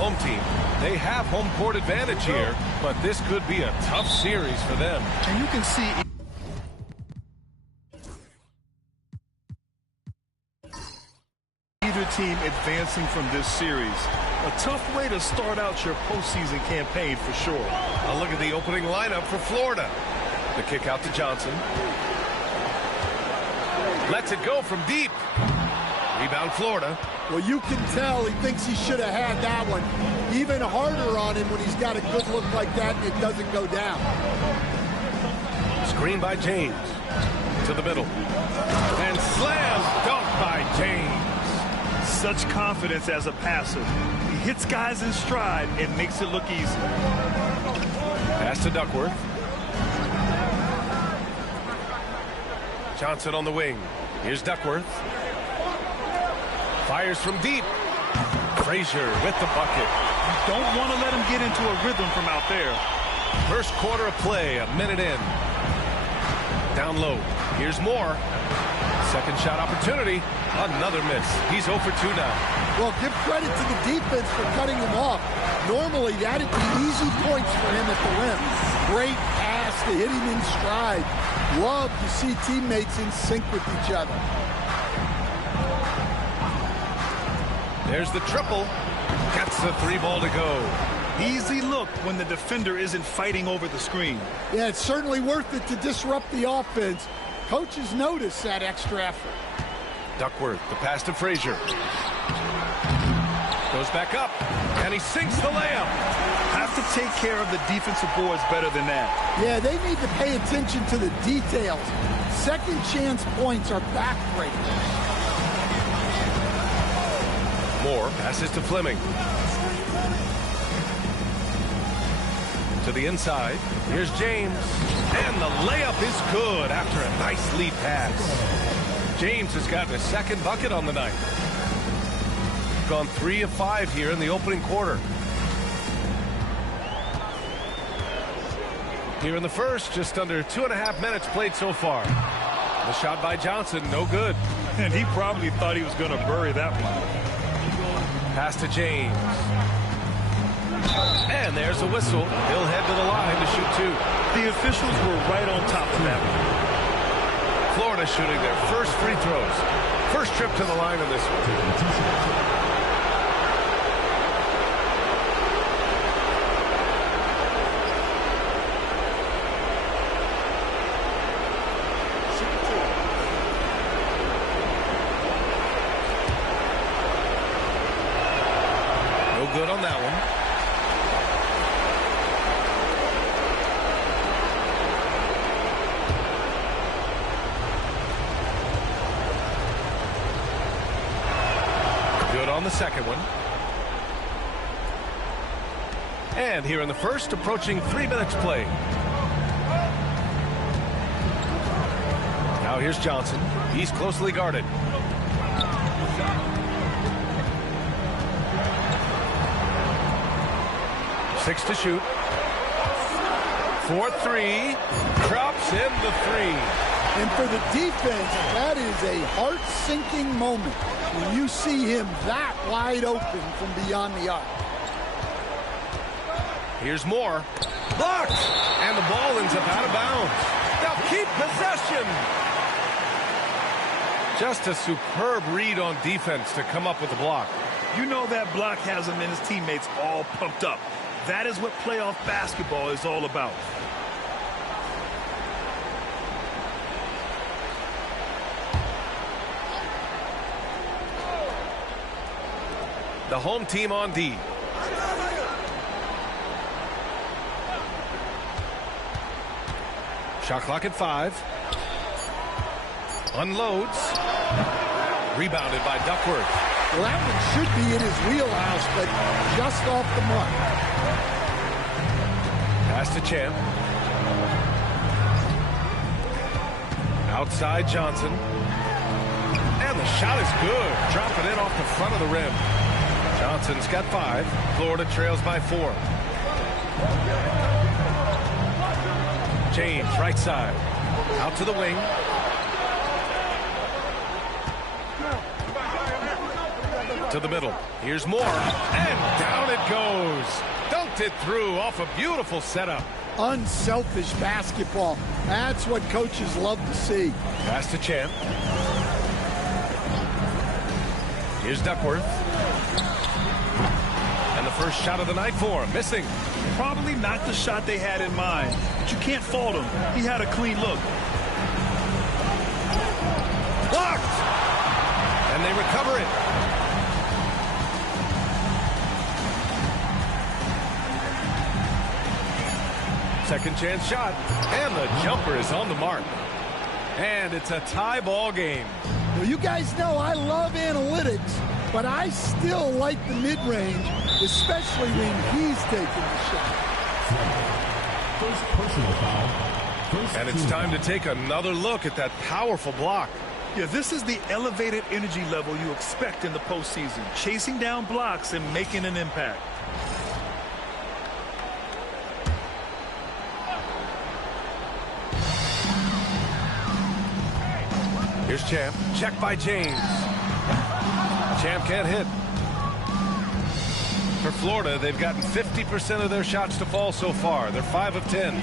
home team. They have home court advantage here, but this could be a tough series for them. And you can see either team advancing from this series. A tough way to start out your postseason campaign for sure. A look at the opening lineup for Florida. The kick out to Johnson. Lets it go from deep. Rebound Florida. Well, you can tell he thinks he should have had that one. Even harder on him when he's got a good look like that and it doesn't go down. Screen by James. To the middle. And slam dunk by James. Such confidence as a passer. He hits guys in stride and makes it look easy. Pass to Duckworth. Johnson on the wing. Here's Duckworth. Fires from deep. Frazier with the bucket. You don't want to let him get into a rhythm from out there. First quarter of play, a minute in. Down low. Here's more. Second shot opportunity. Another miss. He's 0 for 2 now. Well, give credit to the defense for cutting him off. Normally, that'd be easy points for him at the rim. Great pass to hit him in stride. Love to see teammates in sync with each other. There's the triple. Gets the 3 ball to go. Easy look when the defender isn't fighting over the screen. Yeah, it's certainly worth it to disrupt the offense. Coaches notice that extra effort. Duckworth, the pass to Frazier. Goes back up, and he sinks the layup. Have to take care of the defensive boards better than that. Yeah, they need to pay attention to the details. Second chance points are backbreaking. Moore passes to Fleming. To the inside. Here's James. And the layup is good after a nice lead pass. James has gotten a second bucket on the night. Gone 3 of 5 here in the opening quarter. Here in the first, just under 2.5 minutes played so far. The shot by Johnson, no good. And he probably thought he was going to bury that one. Pass to James. And there's the whistle. He'll head to the line to shoot 2. The officials were right on top of that one. Florida shooting their first free throws. First trip to the line in this one. Good on that one. Good on the second one. And here in the first, approaching 3 minutes played. Now here's Johnson. He's closely guarded. 6 to shoot. 4-3. Drops in the 3. And for the defense, that is a heart-sinking moment when you see him that wide open from beyond the arc. Here's more. Blocked! And the ball ends up out of bounds. They'll keep possession. Just a superb read on defense to come up with the block. You know that block has him and his teammates all pumped up. That is what playoff basketball is all about. The home team on D. Shot clock at 5. Unloads. Rebounded by Duckworth. Well, that one should be in his wheelhouse, but just off the mark. Pass to Champ. Outside Johnson. And the shot is good. Dropping it off the front of the rim. Johnson's got 5. Florida trails by 4. James, right side. Out to the wing. To the middle. Here's more. And down it goes. Dunked it through off a beautiful setup. Unselfish basketball. That's what coaches love to see. Pass to Champ. Here's Duckworth. And the first shot of the night for him. Missing. Probably not the shot they had in mind, but you can't fault him. He had a clean look. Blocked! And they recover it. Second chance shot. And the jumper is on the mark. And it's a tie ball game. Well, you guys know I love analytics, but I still like the mid-range, especially when he's taking the shot. First personal foul. And it's time to take another look at that powerful block. Yeah, this is the elevated energy level you expect in the postseason. Chasing down blocks and making an impact. Here's Champ. Check by James. Champ can't hit. For Florida, they've gotten 50% of their shots to fall so far. They're 5 of 10.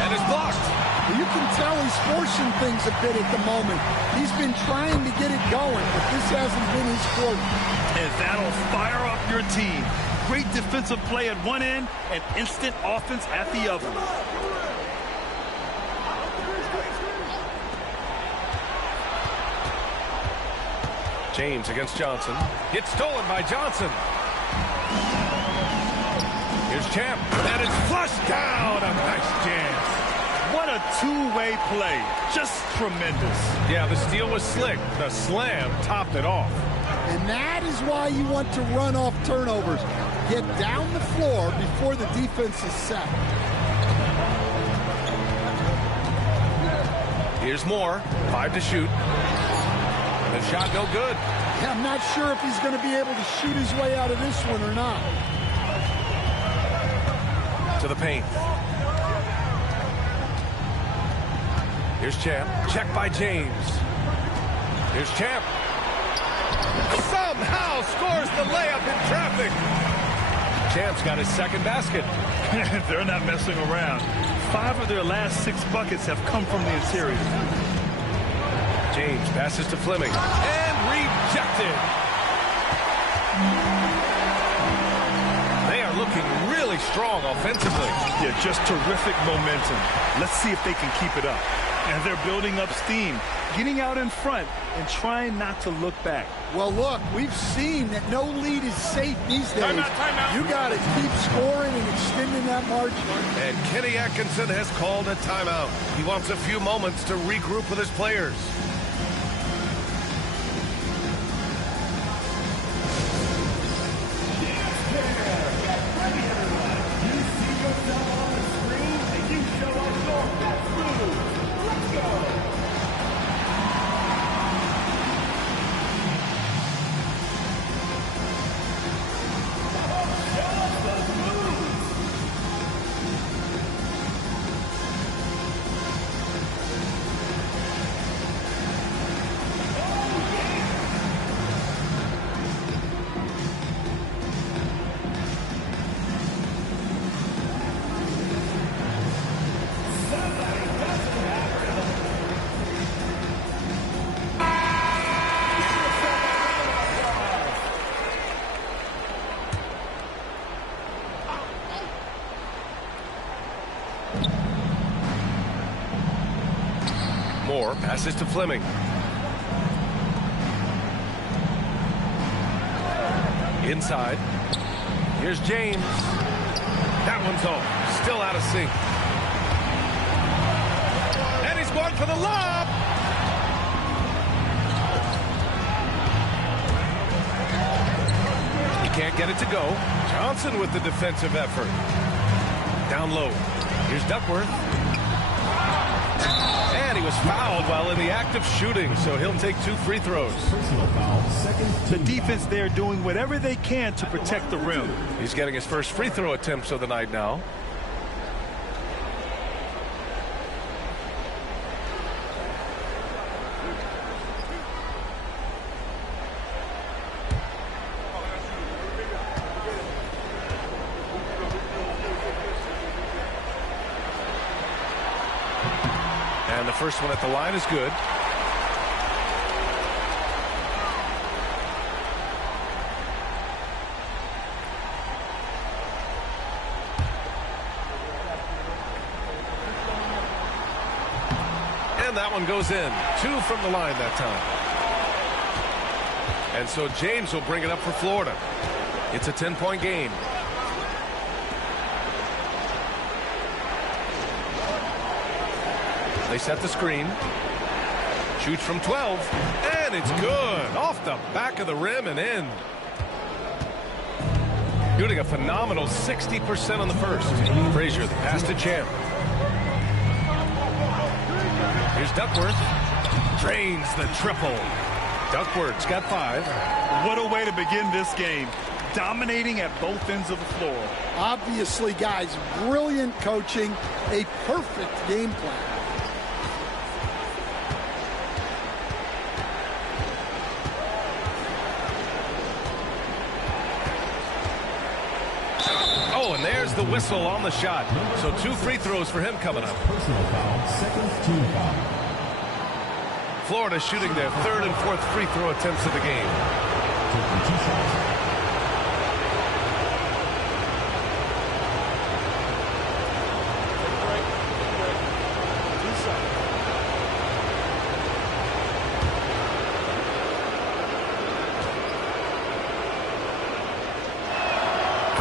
And it's blocked. Well, you can tell he's forcing things a bit at the moment. He's been trying to get it going, but this hasn't been his quarter. And that'll fire up your team. Great defensive play at one end and instant offense at the other. James against Johnson. It's stolen by Johnson. Here's Champ. And it's flushed down. A nice chance. What a two-way play. Just tremendous. Yeah, the steal was slick. The slam topped it off. And that is why you want to run off turnovers. Get down the floor before the defense is set. Here's more. 5 to shoot. The shot no good. Yeah, I'm not sure if he's going to be able to shoot his way out of this one or not. To the paint. Here's Champ. Check by James. Here's Champ. Somehow scores the layup in traffic. Champ's got his second basket. They're not messing around. 5 of their last 6 buckets have come from the interior. James passes to Fleming. And rejected. They are looking really strong offensively. Yeah, just terrific momentum. Let's see if they can keep it up. And they're building up steam, getting out in front and trying not to look back. Well, look, we've seen that no lead is safe these days. Timeout. You got to keep scoring and extending that margin. And Kenny Atkinson has called a timeout. He wants a few moments to regroup with his players. 4. Passes to Fleming. Inside. Here's James. That one's off. Still out of sync. And he's going for the lob. He can't get it to go. Johnson with the defensive effort. Down low. Here's Duckworth. And he was fouled while in the act of shooting, so he'll take 2 free throws. Personal foul, The defense there doing whatever they can to protect the rim. He's getting his first free throw attempts of the night now. And the first one at the line is good. And that one goes in. 2 from the line that time. And so James will bring it up for Florida. It's a 10-point game. They set the screen. Shoots from 12. And it's good. Off the back of the rim and in. Shooting a phenomenal 60% on the first. Frazier, the pass to Champ. Here's Duckworth. Drains the triple. Duckworth's got 5. What a way to begin this game. Dominating at both ends of the floor. Obviously, guys, brilliant coaching, a perfect game plan. Oh, and there's the whistle on the shot. So 2 free throws for him coming up. personal foul, second team foul. Florida shooting their 3rd and 4th free throw attempts of the game. Taking 2 shots.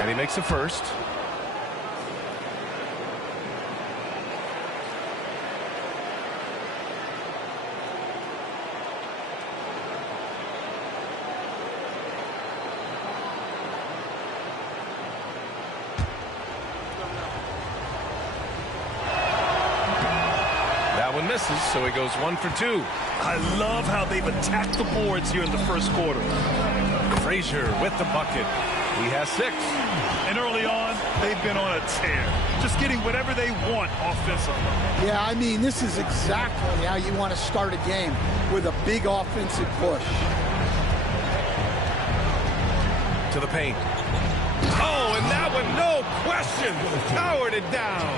And he makes the first. That one misses, so he goes 1 for 2. I love how they've attacked the boards here in the first quarter. Frazier with the bucket. He has 6. And early on, they've been on a tear. Just getting whatever they want offensively. Yeah, I mean, this is exactly how you want to start a game, with a big offensive push. To the paint. Oh, and that one, no question, powered it down.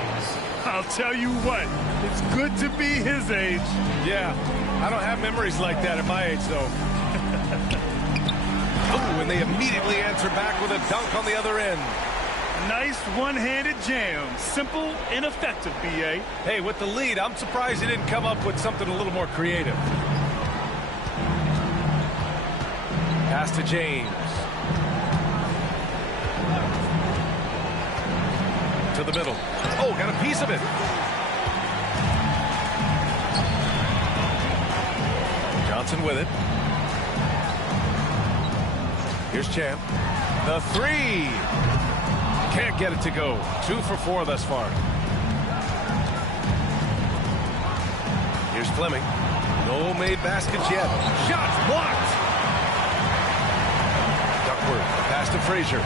I'll tell you what, it's good to be his age. Yeah, I don't have memories like that at my age, though. Oh, and they immediately answer back with a dunk on the other end. Nice one-handed jam. Simple and effective, B.A. Hey, with the lead, I'm surprised he didn't come up with something a little more creative. Pass to James. To the middle. Oh, got a piece of it. Johnson with it. Here's Champ. The 3. Can't get it to go. 2 for 4 thus far. Here's Fleming. No made baskets yet. Shots blocked. Duckworth. Pass to Frazier.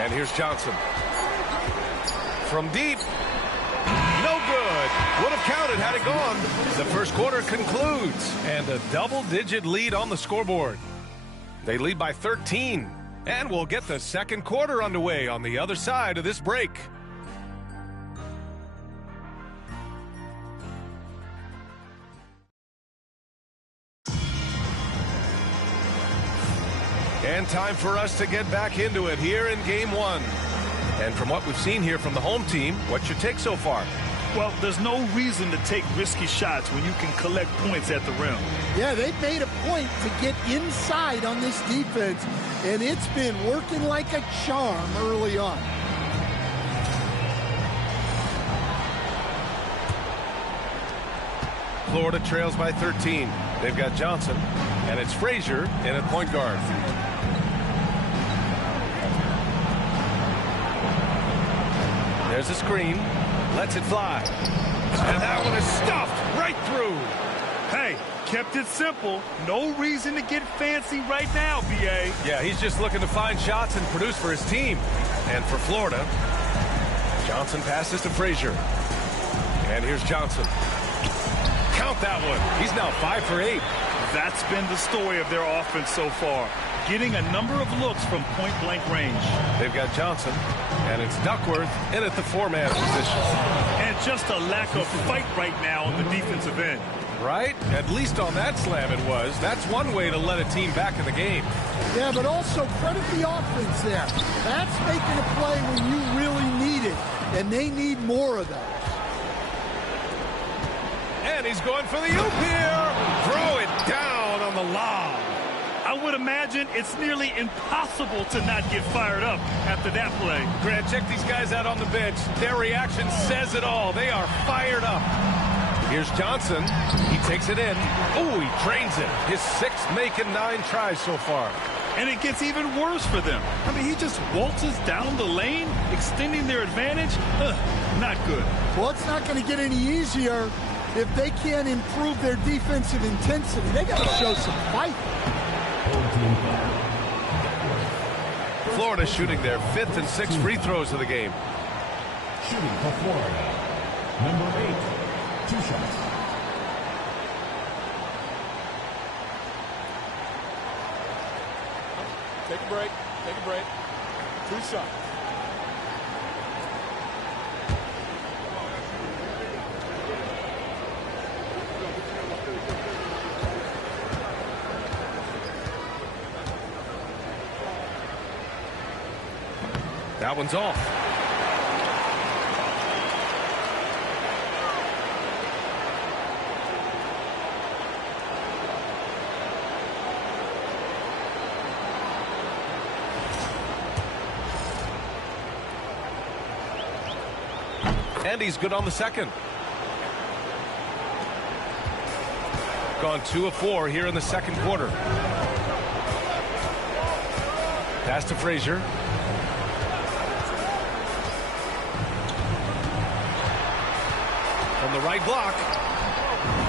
And here's Johnson. From deep. No good. Would have counted had it gone. The first quarter concludes. And a double-digit lead on the scoreboard. They lead by 13. And we'll get the second quarter underway on the other side of this break. And time for us to get back into it here in Game 1. And from what we've seen here from the home team, what's your take so far? Well, there's no reason to take risky shots when you can collect points at the rim. Yeah, they've made a point to get inside on this defense, and it's been working like a charm early on. Florida trails by 13. They've got Johnson, and it's Frazier in at point guard. There's a screen. Lets it fly. And that one is stuffed right through. Hey, kept it simple. No reason to get fancy right now, B.A. Yeah, he's just looking to find shots and produce for his team. And for Florida, Johnson passes to Frazier. And here's Johnson. Count that one. He's now 5 for 8. That's been the story of their offense so far. Getting a number of looks from point-blank range. They've got Johnson, and it's Duckworth in at the 4-man position. And just a lack of fight right now on the defensive end. Right? At least on that slam it was. That's one way to let a team back in the game. Yeah, but also credit the offense there. That's making a play when you really need it, and they need more of those. And he's going for the oop here. Throw it down on the lob. I would imagine it's nearly impossible to not get fired up after that play. Grant, check these guys out on the bench. Their reaction says it all. They are fired up. Here's Johnson. He takes it in. Oh, he drains it. His 6th making 9 tries so far. And it gets even worse for them. I mean, he just waltzes down the lane, extending their advantage. Not good. Well, it's not going to get any easier if they can't improve their defensive intensity. They got to show some fight. Florida shooting their 5th and 6th free throws of the game. Shooting for Florida. Number 8, 2 shots. Take a break. Take a break. 2 shots. That one's off. And he's good on the second. Gone 2 of 4 here in the second quarter. Pass to Frazier. From the right block.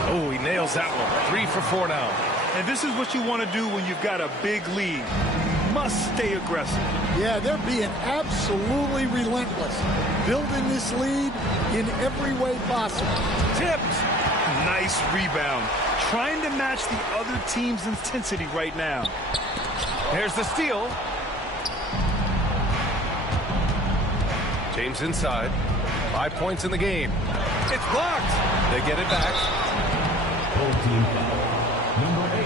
Oh, he nails that one. 3 for 4 now. And this is what you want to do when you've got a big lead. Must stay aggressive. Yeah, they're being absolutely relentless. Building this lead in every way possible. Tipped. Nice rebound. Trying to match the other team's intensity right now. There's the steal. James inside. 5 points in the game. It's blocked. They get it back. Full team foul. Number 8,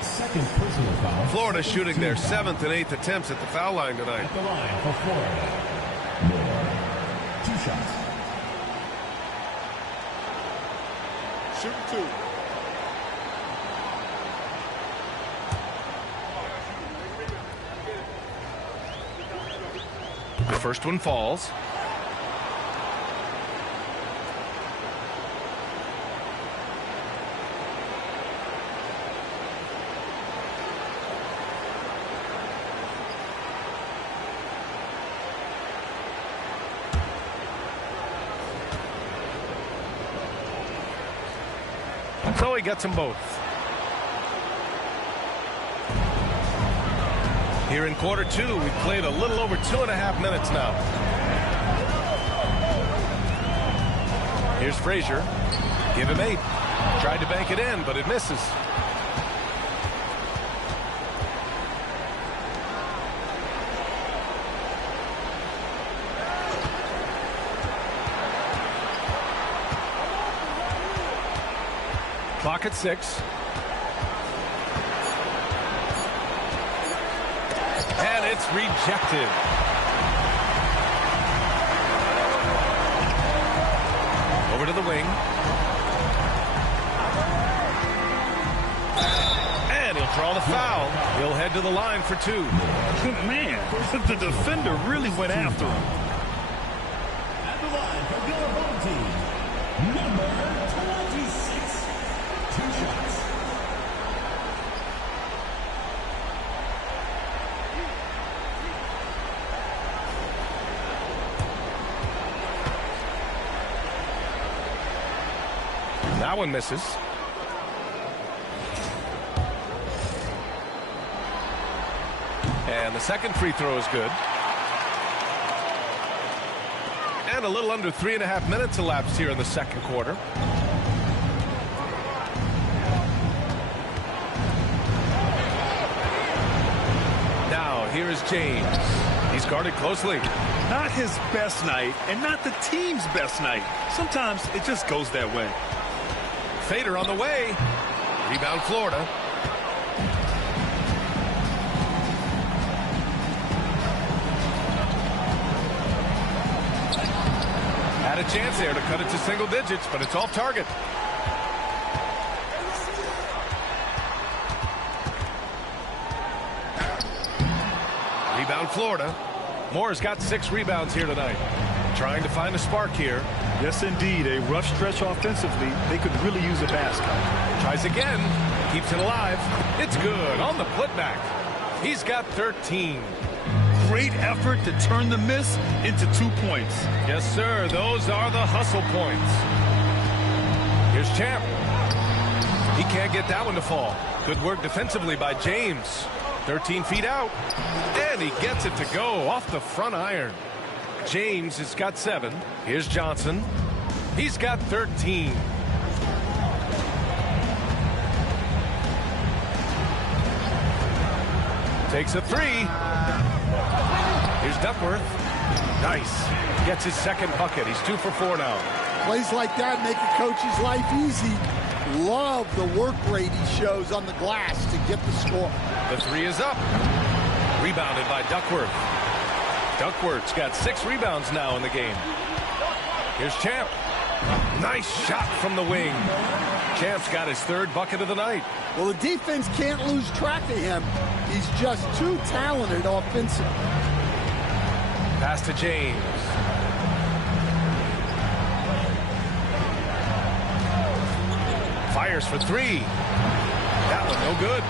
2nd personal foul. Florida shooting their 7th and 8th attempts at the foul line tonight. At the line for Florida. Moore. 2 shots. Shoot 2. The first one falls. So he gets them both. Here in quarter 2, we've played a little over 2.5 minutes now. Here's Frazier. Give him 8. Tried to bank it in, but it misses. Clock at 6. And it's rejected. the wing. And he'll draw the foul. He'll head to the line for 2. Man, the defender really went after him. At the line for the Illinois team, number 26, 2 shots. That one misses. And the second free throw is good. And a little under 3.5 minutes elapsed here in the second quarter. Now, here is James. He's guarded closely. Not his best night, and not the team's best night. Sometimes it just goes that way. Fader on the way. Rebound, Florida. Had a chance there to cut it to single digits, but it's off target. Rebound, Florida. Moore's got 6 rebounds here tonight. Trying to find a spark here. Yes, indeed. A rough stretch offensively. They could really use a basket. Tries again. Keeps it alive. It's good on the putback. He's got 13. Great effort to turn the miss into 2 points. Yes, sir. Those are the hustle points. Here's Champ. He can't get that one to fall. Good work defensively by James. 13 feet out. And he gets it to go off the front iron. James has got 7. Here's Johnson. He's got 13. Takes a 3. Here's Duckworth. Nice. Gets his second bucket. He's 2 for 4 now. Plays like that make a coach's life easy. Love the work rate he shows on the glass to get the score. The 3 is up. Rebounded by Duckworth. Duckworth's got 6 rebounds now in the game. Here's Champ. Nice shot from the wing. Champ's got his 3rd bucket of the night. Well, the defense can't lose track of him. He's just too talented offensively. Pass to James. Fires for 3. That one no good.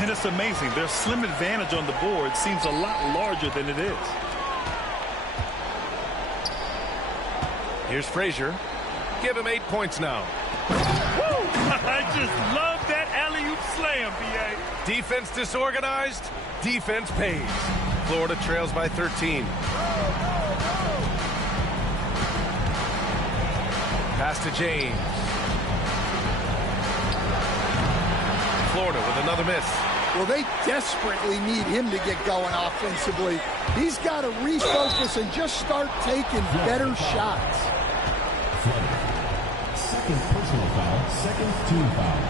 And it's amazing. Their slim advantage on the board seems a lot larger than it is. Here's Frazier. Give him 8 points now. Woo! I just love that alley-oop slam, B.A. Defense disorganized. Defense pays. Florida trails by 13. Pass to James. Florida with another miss. Well, they desperately need him to get going offensively. He's got to refocus and just start taking better shots. Second personal foul, second team foul.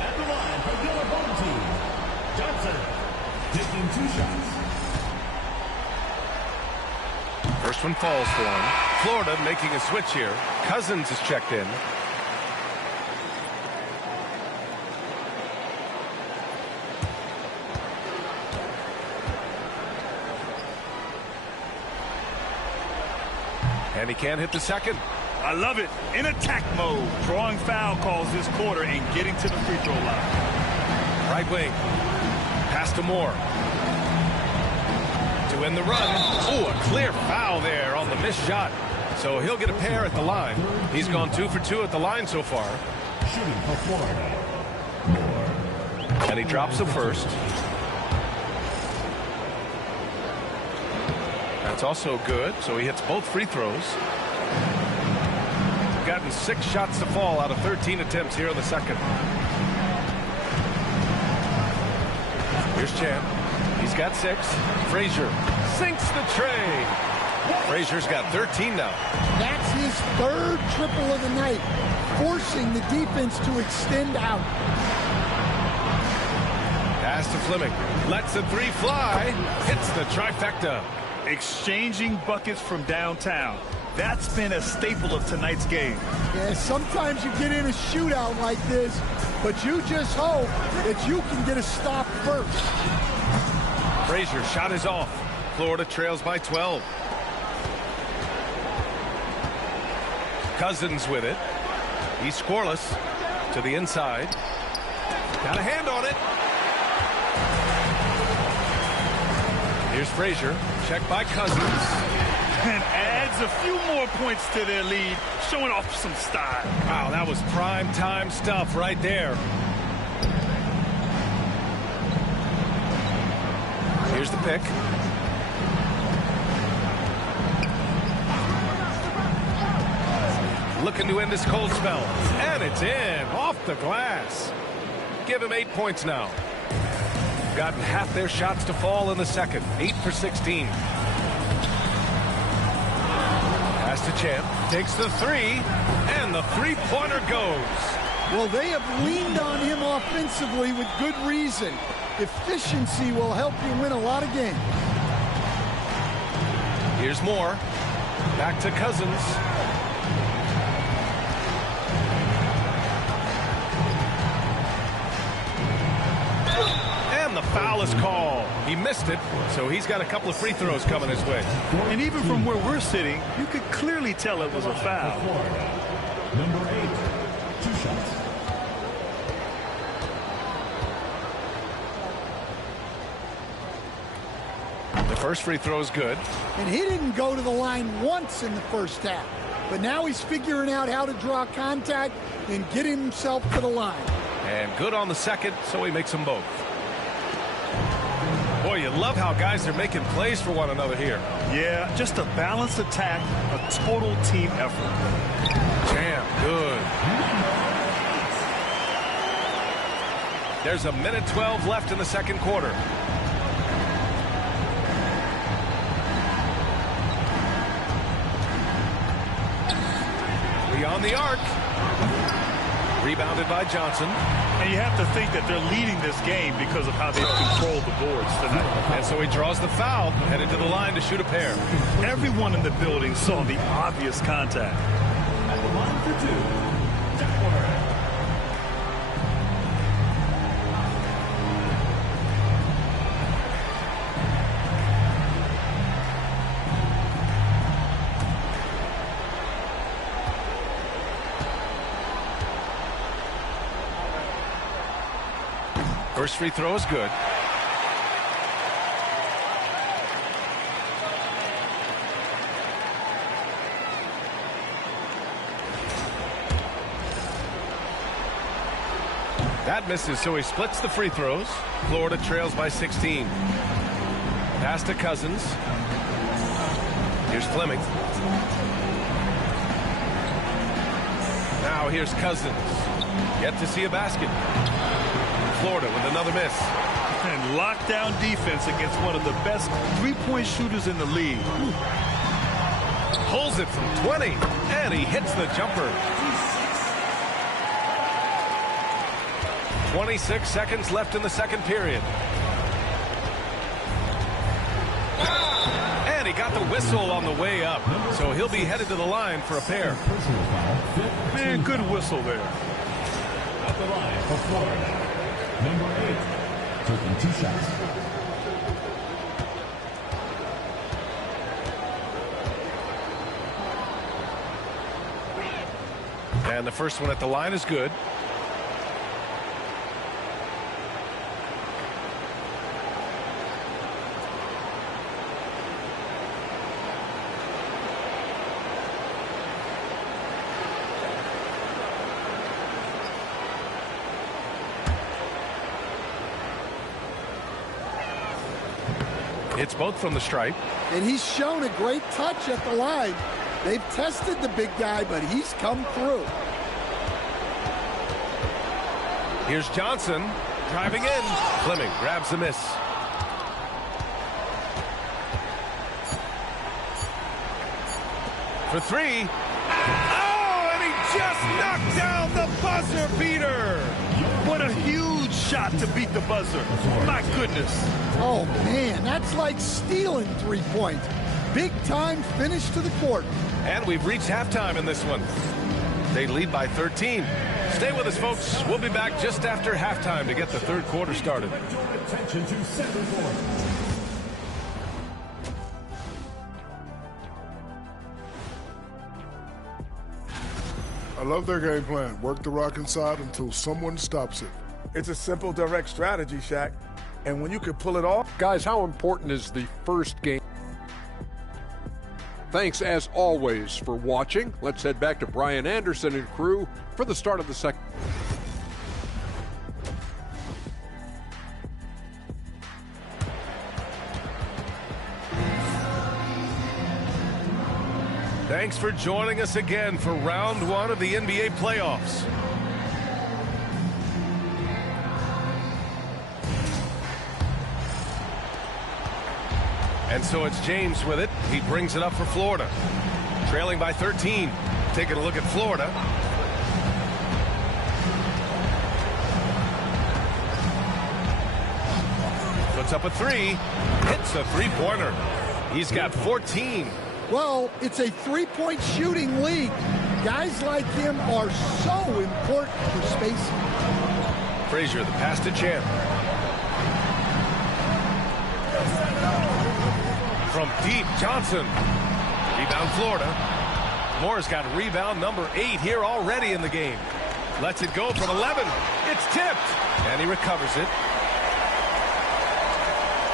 At the line for the Illinois team, Johnson taking 2 shots. First one falls for him. Florida making a switch here. Cousins is checked in. And he can't hit the second. I love it. In attack mode. Drawing foul calls this quarter and getting to the free throw line. Right wing. Pass to Moore. To end the run. Oh, a clear foul there on the missed shot. So he'll get a pair at the line. He's gone 2 for 2 at the line so far. Shooting for Florida. And he drops the first. That's also good. So he hits both free throws. Gotten 6 shots to fall out of 13 attempts here in the second. Here's Champ. He's got 6. Frazier sinks the tray. Frazier's got 13 now. That's his 3rd triple of the night, forcing the defense to extend out. Pass to Fleming. Lets the 3 fly. Hits the trifecta. Exchanging buckets from downtown. That's been a staple of tonight's game. Yeah, sometimes you get in a shootout like this, but you just hope that you can get a stop first. Frazier shot is off. Florida trails by 12. Cousins with it. He's scoreless. To the inside. Got a hand on it. Here's Frazier. Checked by Cousins. And adds a few more points to their lead, showing off some style. Wow, that was prime time stuff right there. Here's the pick. Looking to end this cold spell. And it's in. Off the glass. Give him 8 points now. Gotten half their shots to fall in the second. 8 for 16. Pass to Champ. Takes the three. And the three-pointer goes. Well, they have leaned on him offensively with good reason. Efficiency will help you win a lot of games. Here's more. Back to Cousins. And the foul is called. He missed it, so he's got a couple of free throws coming his way. And even from where we're sitting, you could clearly tell it was a foul. Number 8, 2 shots. The first free throw is good. And he didn't go to the line once in the first half. But now he's figuring out how to draw contact and get himself to the line. And good on the second, so he makes them both. Boy, you love how guys are making plays for one another here. Yeah, just a balanced attack, a total team effort. Jam, good. There's a minute 12 left in the second quarter. On the arc. Rebounded by Johnson. And you have to think that they're leading this game because of how they've controlled the boards tonight. And so he draws the foul, headed to the line to shoot a pair. Everyone in the building saw the obvious contact. At the line for 2, Jack Warner. First free throw is good. That misses, so he splits the free throws. Florida trails by 16. Pass to Cousins. Here's Fleming. Now here's Cousins. Yet to see a basket. Florida with another miss. And lockdown defense against one of the best three-point shooters in the league. Pulls it from 20, and he hits the jumper. 26 seconds left in the second period. And he got the whistle on the way up, so he'll be headed to the line for a pair. Man, good whistle there. At the line for Florida. Number 8, taking 2 shots. And the first one at the line is good. It's both from the stripe. And he's shown a great touch at the line. They've tested the big guy, but he's come through. Here's Johnson driving in. Fleming grabs the miss. For three. Oh, and he just knocked down the buzzer beater. What a huge shot to beat the buzzer. My goodness. Oh, man, that's like stealing 3 points. Big time finish to the quarter. And we've reached halftime in this one. They lead by 13. Stay with us, folks. We'll be back just after halftime to get the third quarter started. Attention to center court. I love their game plan. Work the rock inside until someone stops it. It's a simple, direct strategy, Shaq. And when you can pull it off. Guys, how important is the first game? Thanks, as always, for watching. Let's head back to Brian Anderson and crew for the start of the second. Thanks for joining us again for round one of the NBA playoffs. And so it's James with it. He brings it up for Florida. Trailing by 13. Taking a look at Florida. Puts up a three. Hits a three-pointer. He's got 14. Well, it's a three-point shooting league. Guys like him are so important for spacing. Frazier, the pass to Champ. From deep, Johnson. Rebound, Florida. Moore's got rebound number 8 here already in the game. Lets it go from 11. It's tipped. And he recovers it.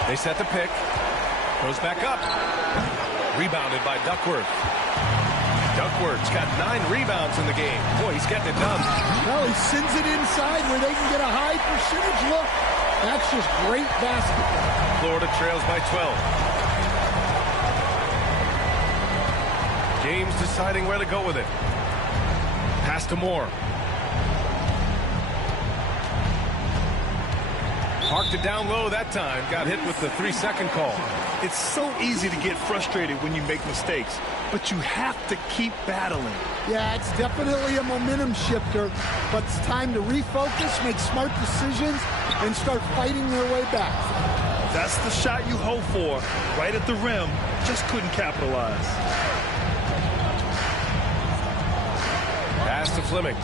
They set the pick. Goes back up. Rebounded by Duckworth. Duckworth's got 9 rebounds in the game. Boy, he's getting it done. Well, he sends it inside where they can get a high percentage look. That's just great basketball. Florida trails by 12. James deciding where to go with it. Pass to Moore. Parked it down low that time. Got hit with the 3-second call. It's so easy to get frustrated when you make mistakes, but you have to keep battling. Yeah, it's definitely a momentum shifter, but it's time to refocus, make smart decisions, and start fighting their way back. That's the shot you hope for, right at the rim. Just couldn't capitalize. Pass to Fleming.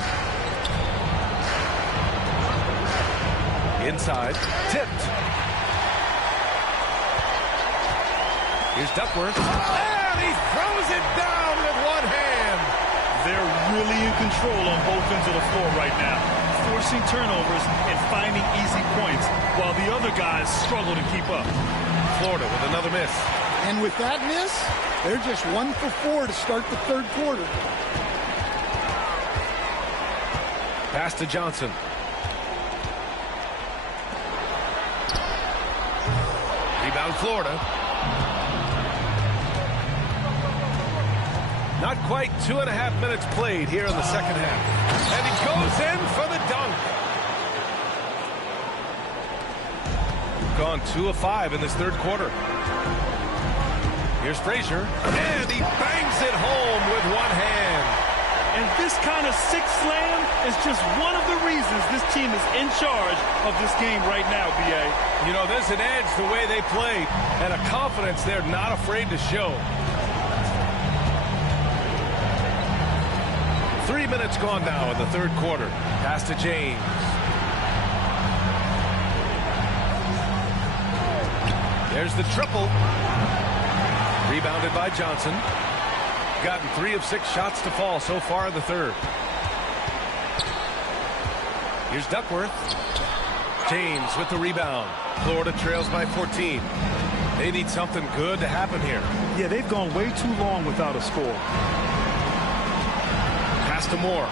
Inside, tipped. Here's Duckworth. And he throws it down with one hand. They're really in control on both ends of the floor right now, forcing turnovers and finding easy points, while the other guys struggle to keep up. Florida with another miss. And with that miss, they're just 1 for 4 to start the third quarter. Pass to Johnson. Rebound, Florida. Not quite 2.5 minutes played here in the second half. And he goes in for the dunk. Gone 2 of 5 in this third quarter. Here's Frazier. And he bangs it home with one hand. And this kind of sick slam is just one of the reasons this team is in charge of this game right now, B.A. You know, there's an edge the way they play and a confidence they're not afraid to show. 3 minutes gone now in the third quarter. Pass to James. There's the triple. Rebounded by Johnson. Gotten 3 of 6 shots to fall so far in the third. Here's Duckworth. James with the rebound. Florida trails by 14. They need something good to happen here. Yeah, they've gone way too long without a score. Pass to Moore.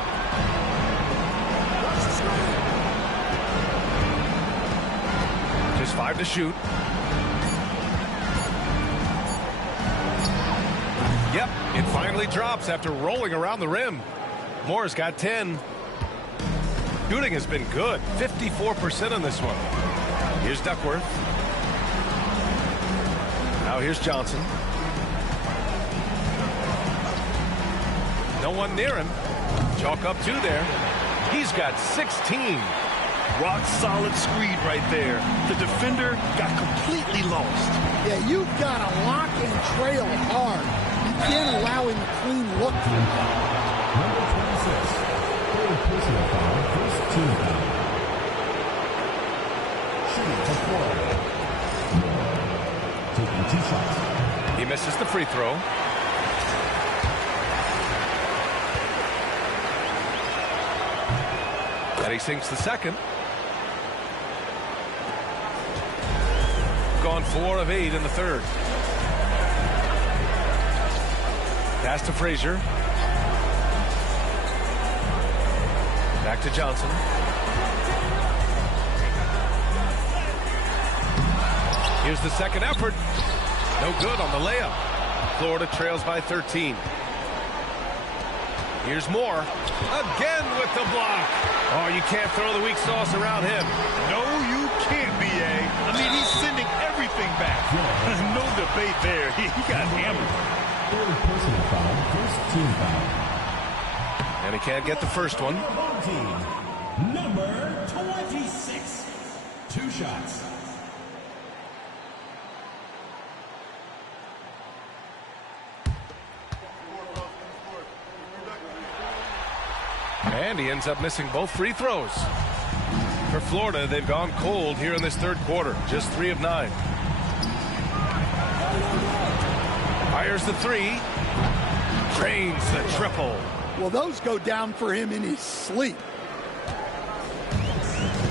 Just 5 to shoot. Yep, it finally drops after rolling around the rim. Moore's got 10. Shooting has been good, 54% on this one. Here's Duckworth. Now here's Johnson. No one near him. Chalk up 2 there. He's got 16. Rock solid screen right there. The defender got completely lost. Yeah, you've got to lock and trail hard. You can't allow him a clean look. Number 26. Third personal foul. First team foul. Shooting for Florida. Taking 2 shots. He misses the free throw. And he sinks the second. Gone 4 of 8 in the third. Pass to Frazier. Back to Johnson. Here's the second effort. No good on the layup. Florida trails by 13. Here's Moore. Again with the block. Oh, you can't throw the weak sauce around him. No, you can't, B.A. I mean, he's sending everything back. No debate there. He got hammered. Third personal foul. First team foul. And he can't get the first one. Number 26. 2 shots. And he ends up missing both free throws. For Florida, they've gone cold here in this third quarter. Just 3 of 9. Fires the 3. Drains the triple. Well, those go down for him in his sleep.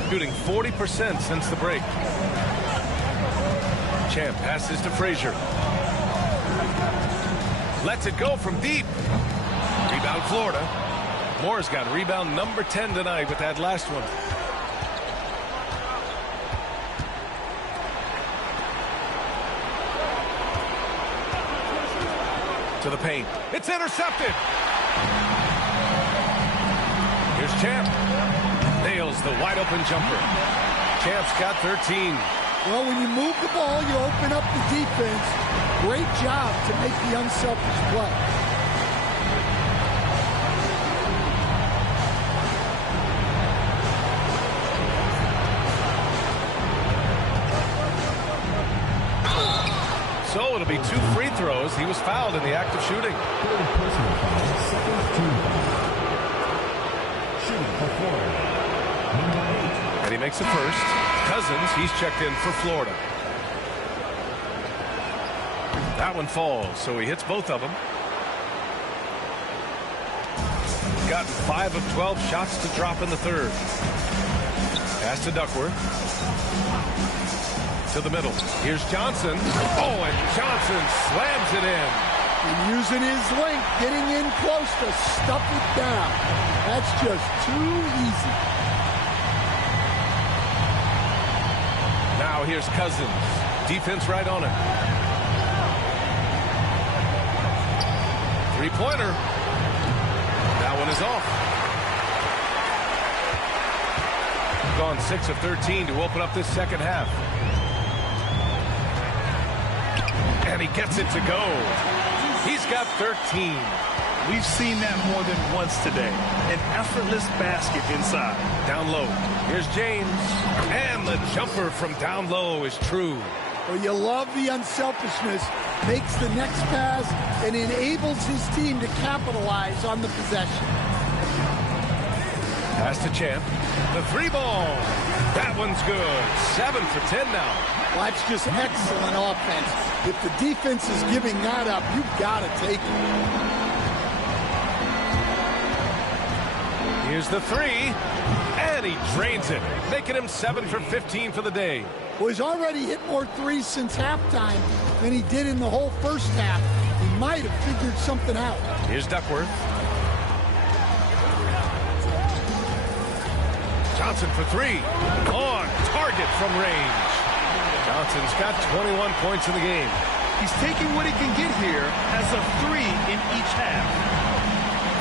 Shooting 40% since the break. Champ passes to Frazier. Lets it go from deep. Rebound Florida. Moore's got rebound number 10 tonight with that last one. To the paint. It's intercepted. Here's Champ. Nails the wide open jumper. Champ's got 13. Well, when you move the ball, you open up the defense. Great job to make the unselfish play. So it'll be 2 free throws. He was fouled in the act of shooting. Third personal foul. Second team foul. Shooting for Florida. Number 8. And he makes the first. Cousins, he's checked in for Florida. That one falls, so he hits both of them. Gotten 5 of 12 shots to drop in the third. Pass to Duckworth. To the middle. Here's Johnson. Oh, and Johnson slams it in. And using his length, getting in close to stuff it down. That's just too easy. Now here's Cousins. Defense right on it. 3-pointer. That one is off. Gone 6 of 13 to open up this second half. And he gets it to go. He's got 13. We've seen that more than once today. An effortless basket inside. Down low. Here's James. And the jumper from down low is true. Well, you love the unselfishness. Makes the next pass and enables his team to capitalize on the possession. Pass to Champ. The 3-ball. That one's good. 7 for 10 now. Well, that's just excellent offense. If the defense is giving that up, you've got to take it. Here's the 3. And he drains it, making him 7 for 15 for the day. Well, he's already hit more threes since halftime than he did in the whole first half. He might have figured something out. Here's Duckworth. Johnson for 3. On target from range. Johnson's got 21 points in the game. He's taking what he can get here as a 3 in each half.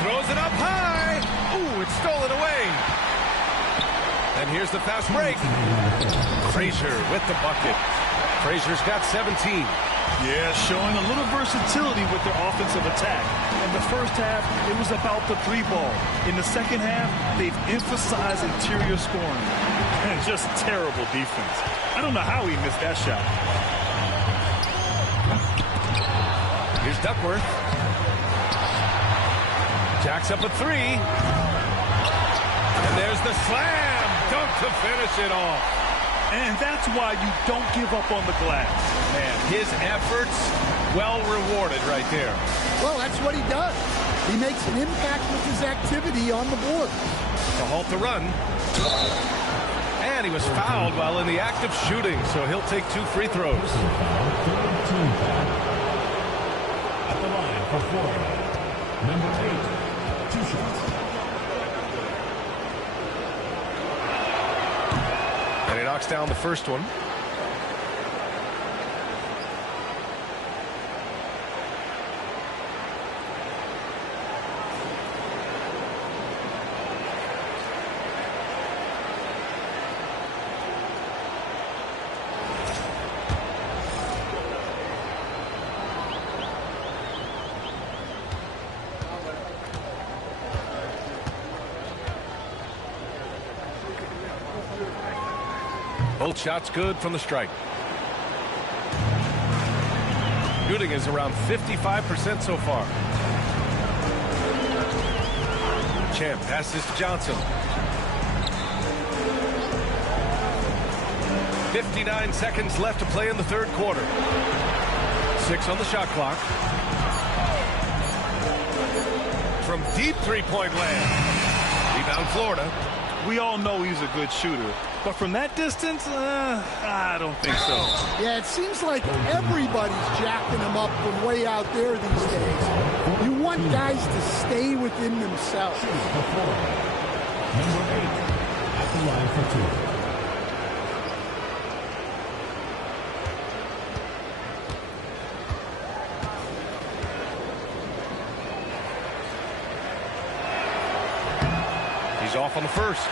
Throws it up high. Ooh, it's stolen away. And here's the fast break. Frazier with the bucket. Frazier's got 17. Yeah, showing a little versatility with their offensive attack. In the first half, it was about the 3-ball. In the second half, they've emphasized interior scoring. And just terrible defense. I don't know how he missed that shot. Here's Duckworth. Jacks up a three. And there's the slam dunk to finish it off. And that's why you don't give up on the glass. Man, his efforts well rewarded right there. Well, that's what he does. He makes an impact with his activity on the board. To halt the run. And he was fouled while in the act of shooting, so he'll take 2 free throws. At the line for Florida, number 8, 2 shots. And he knocks down the first one. Both shots good from the stripe. Shooting is around 55% so far. Champ passes to Johnson. 59 seconds left to play in the third quarter. 6 on the shot clock. From deep three-point land. Rebound Florida. We all know he's a good shooter, but from that distance, I don't think so. Yeah, it seems like everybody's jacking him up from way out there these days. You want guys to stay within themselves. Number 8, at the line for 2. He's off on the first.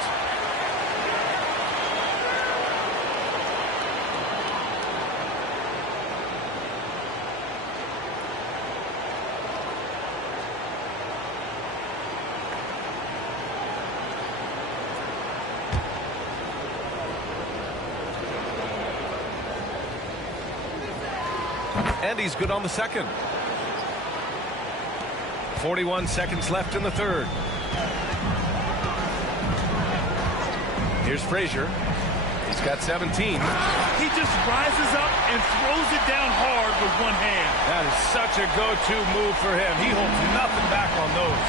And he's good on the second. 41 seconds left in the third. Here's Frazier. He's got 17. He just rises up and throws it down hard with one hand. That is such a go-to move for him. He holds nothing back on those.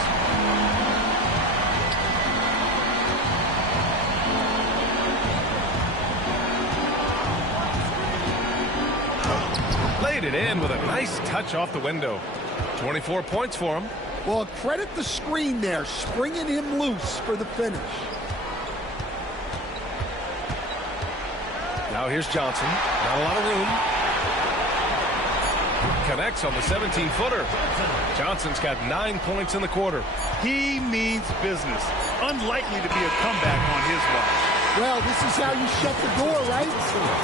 Laid it in with a nice touch off the window. 24 points for him. Well, credit the screen there, springing him loose for the finish. Now here's Johnson. Not a lot of room. Connects on the 17-footer. Johnson's got 9 points in the quarter. He means business. Unlikely to be a comeback on his watch. Well, this is how you shut the door, right?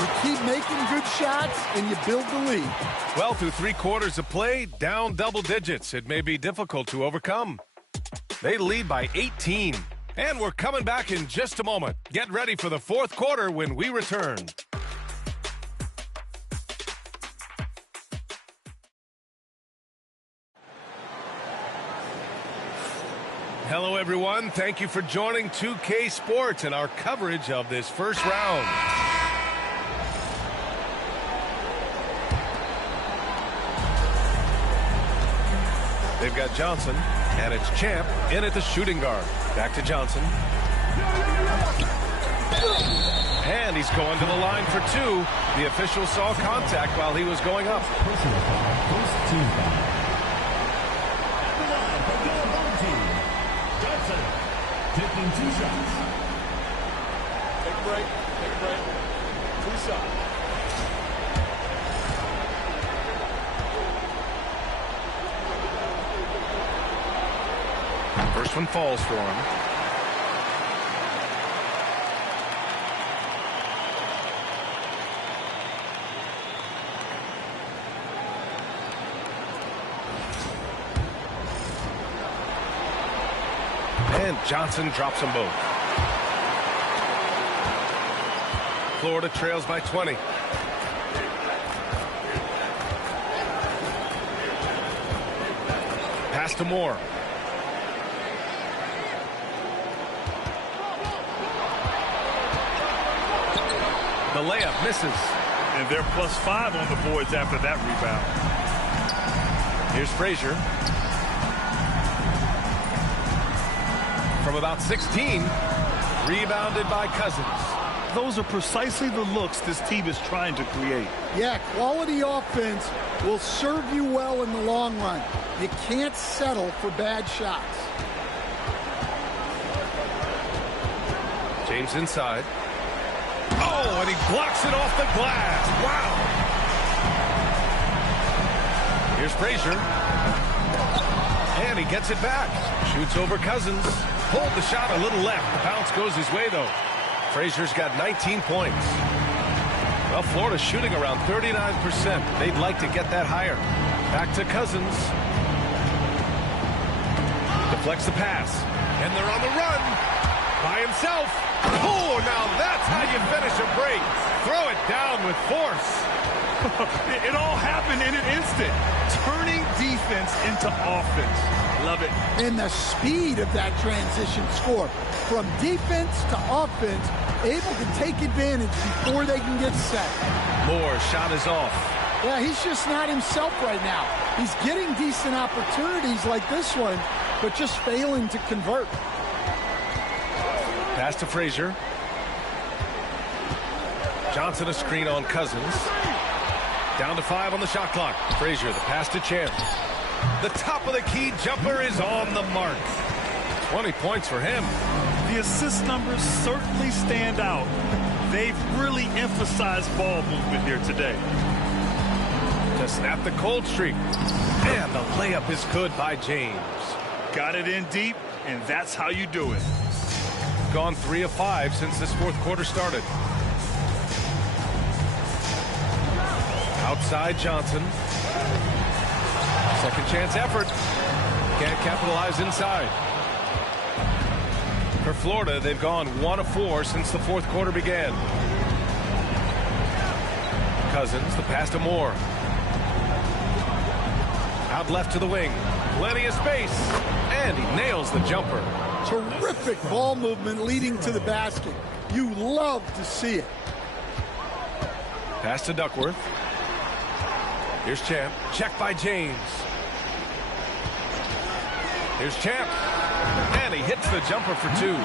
You keep making good shots and you build the lead. Well, through 3 quarters of play, down double digits. It may be difficult to overcome. They lead by 18. And we're coming back in just a moment. Get ready for the fourth quarter when we return. Hello, everyone. Thank you for joining 2K Sports and our coverage of this first round. They've got Johnson, and it's Champ in at the shooting guard. Back to Johnson. And he's going to the line for 2. The official saw contact while he was going up. Personal foul, first team foul. Johnson taking 2 shots. Take a break. Take a break. 2 shots. First one falls for him. And Johnson drops them both. Florida trails by 20. Pass to Moore. layup misses. And they're +5 on the boards after that rebound. Here's Frazier. From about 16, rebounded by Cousins. Those are precisely the looks this team is trying to create. Yeah, quality offense will serve you well in the long run. You can't settle for bad shots. James inside. Oh, and he blocks it off the glass. Wow. Here's Frazier. And he gets it back. Shoots over Cousins. Pulled the shot a little left. The bounce goes his way, though. Frazier's got 19 points. Well, Florida's shooting around 39%. They'd like to get that higher. Back to Cousins. Deflects the pass. And they're on the run. By himself. Oh, now that's how you finish a break. Throw it down with force. It all happened in an instant. Turning defense into offense. Love it. And the speed of that transition score. From defense to offense, able to take advantage before they can get set. Moore's shot is off. Yeah, he's just not himself right now. He's getting decent opportunities like this one, but just failing to convert. Pass to Frazier. Johnson a screen on Cousins. Down to 5 on the shot clock. Frazier, the pass to Champ. The top of the key jumper is on the mark. 20 points for him. The assist numbers certainly stand out. They've really emphasized ball movement here today. To snap the cold streak. And the layup is good by James. Got it in deep, and that's how you do it. Gone 3 of 5 since this fourth quarter started. Outside Johnson. Second chance effort. Can't capitalize inside. For Florida, they've gone 1 of 4 since the fourth quarter began. Cousins, the pass to Moore. Out left to the wing. Plenty of space. And he nails the jumper. Terrific ball movement leading to the basket. You love to see it. Pass to Duckworth. Here's Champ. Check by James. Here's Champ. And he hits the jumper for 2.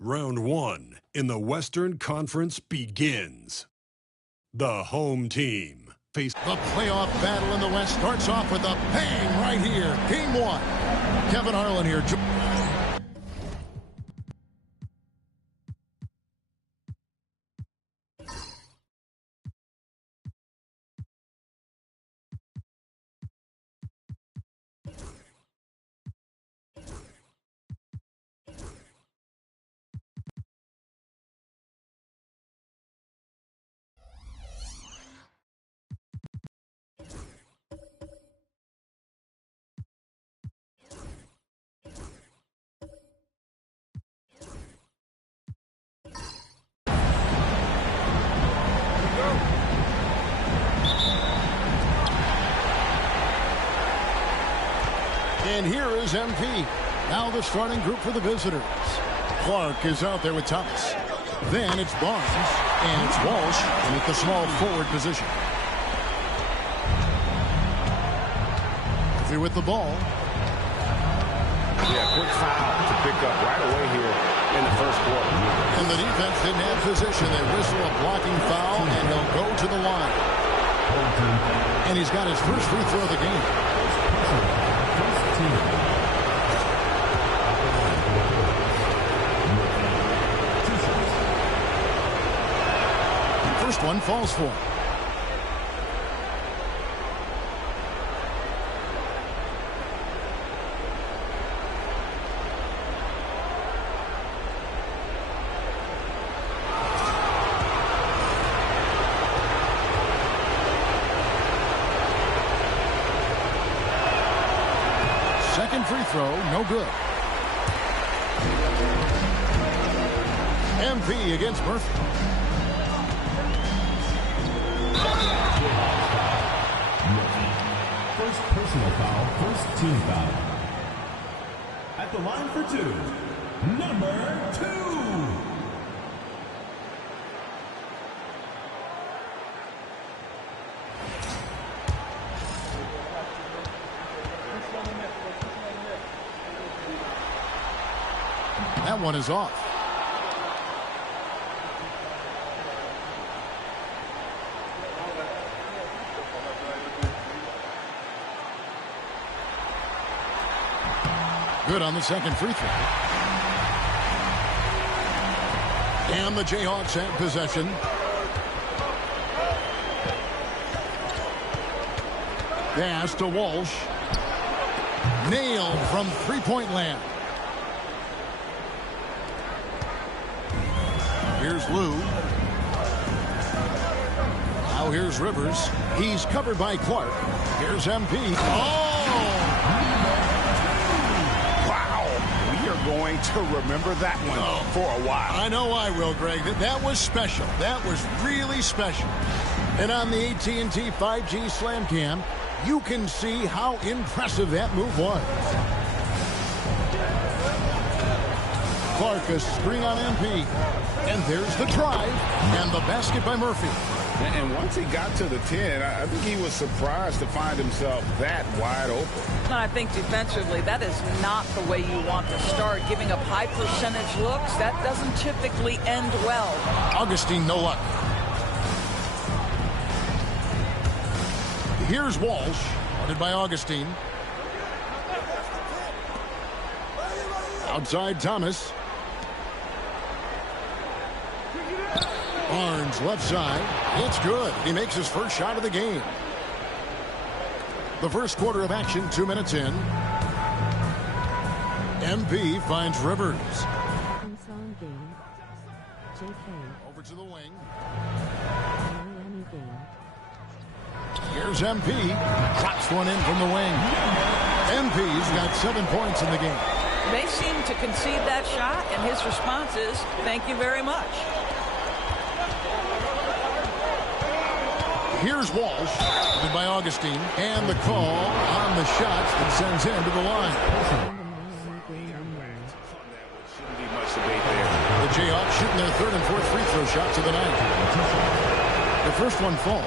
Round 1 in the Western Conference begins. The home team face the playoff battle in the West starts off with a bang right here. Game 1. Kevin Harlan here. And here is MP. Now the starting group for the visitors. Clark is out there with Thomas. Then it's Barnes, and it's Walsh at the small forward position. Murphy with the ball. Yeah, quick foul to pick up right away here in the first quarter. And the defense didn't have position. They whistle a blocking foul, and he'll go to the line. And he's got his first free throw of the game. First one falls for him. Second free throw, no good. MP against Murphy. first personal foul, first team foul. At the line for two, number 2. That one is off. Good on the second free throw. And the Jayhawks have possession. Pass to Walsh. Nailed from three-point land. Here's Lou. Now here's Rivers. He's covered by Clark. Here's MP. Oh! Going to remember that one for a while. I know I will, Greg. That was special. That was really special. And on the AT&T 5G Slam Cam, you can see how impressive that move was. Clark a screen on MP. And there's the drive and the basket by Murphy. And once he got to the 10, I think he was surprised to find himself that wide open. I think defensively, that is not the way you want to start. Giving up high percentage looks, that doesn't typically end well. Augustine, no luck. Here's Walsh, guarded by Augustine. Outside Thomas. Barnes left side. It's good. He makes his first shot of the game. The first quarter of action, 2 minutes in. MP finds Rivers. Over to the wing. Here's MP. Drops one in from the wing. MP's got 7 points in the game. They seem to concede that shot, and his response is, thank you very much. Here's Walsh, by Augustine, and the call on the shots that sends him to the line. Shouldn't be much debate there. The Jayhawks shooting their third and fourth free throw shots of the night. The first one falls.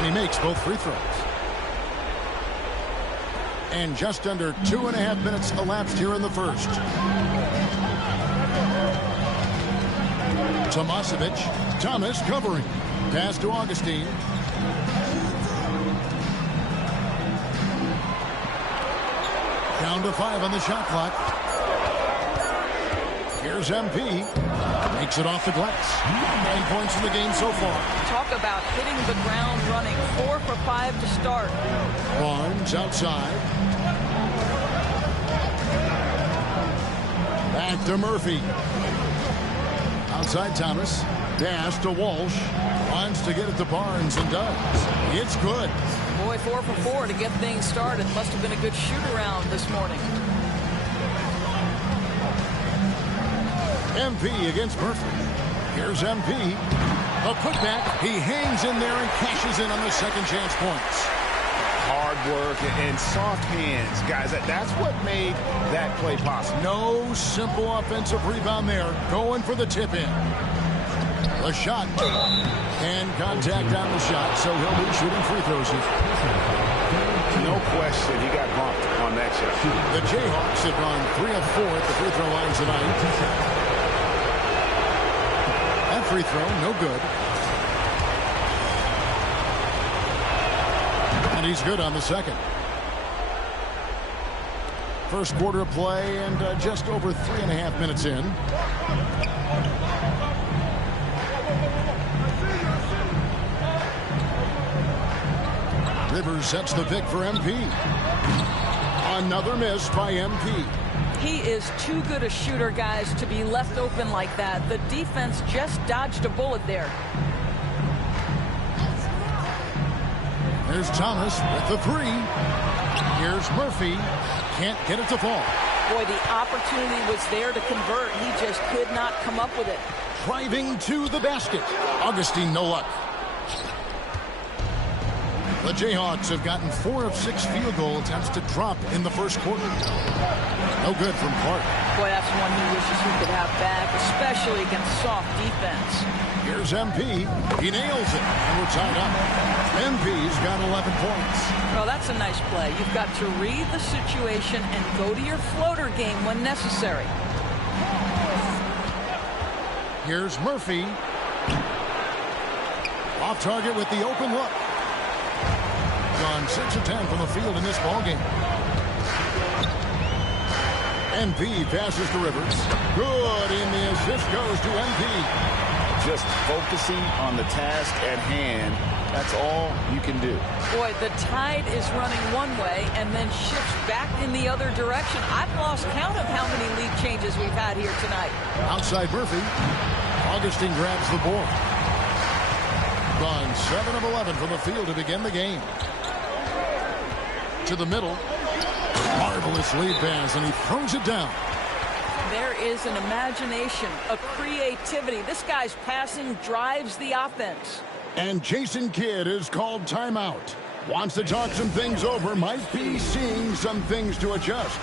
And he makes both free throws. And just under 2.5 minutes elapsed here in the first. Tomasevic. Thomas covering. Pass to Augustine. Down to 5 on the shot clock. Here's MP. Makes it off the glass. 9 points in the game so far. Talk about hitting the ground running. 4 for 5 to start. Barnes outside. Back to Murphy. Outside Thomas. Pass to Walsh. Wants to get it to Barnes and does. It's good. Boy, 4 for 4 to get things started. Must have been a good shoot-around this morning. MP against Murphy. Here's MP. A putback. He hangs in there and cashes in on the second chance points. Hard work and soft hands, guys. That's what made that play possible. No simple offensive rebound there. Going for the tip-in. The shot. And contact on the shot, so he'll be shooting free throws here. No question, he got bumped on that shot. The Jayhawks have gone 3 of 4 at the free throw line tonight. That free throw, no good. And he's good on the second. First quarter of play and just over 3.5 minutes in. Rivers sets the pick for MP. Another miss by MP. He is too good a shooter, guys, to be left open like that. The defense just dodged a bullet there. There's Thomas with the 3. Here's Murphy. Can't get it to fall. Boy, the opportunity was there to convert. He just could not come up with it. Driving to the basket. Augustine, no luck. The Jayhawks have gotten 4 of 6 field goal attempts to drop in the first quarter. No good from Clark. Boy, that's one he wishes he could have back, especially against soft defense. Here's MP. He nails it, and we're tied up. MP's got 11 points. Well, that's a nice play. You've got to read the situation and go to your floater game when necessary. Here's Murphy. Off target with the open look. Gone 6 of 10 from the field in this ballgame. MP passes to Rivers. Good, and the assist goes to MP. Just focusing on the task at hand. That's all you can do. Boy, the tide is running one way and then shifts back in the other direction. I've lost count of how many lead changes we've had here tonight. Outside Murphy. Augustine grabs the board. Gone 7 of 11 from the field to begin the game. To the middle. Marvelous lead pass, and he throws it down. There is an imagination, a creativity. This guy's passing drives the offense. And Jason Kidd is called timeout. Wants to talk some things over, might be seeing some things to adjust.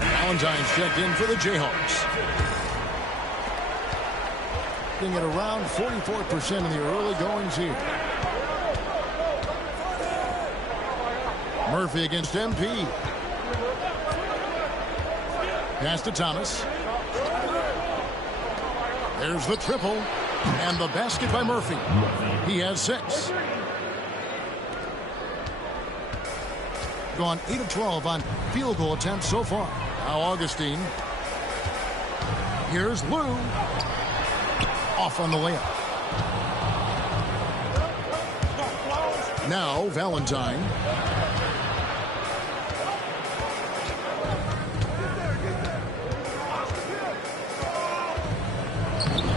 Valentine's checked in for the Jayhawks. At around 44% in the early goings here. Murphy against MP. Pass to Thomas. There's the triple. And the basket by Murphy. He has 6. Gone 8 of 12 on field goal attempts so far. Now Augustine. Here's Lou. Off on the layup. Now Valentine.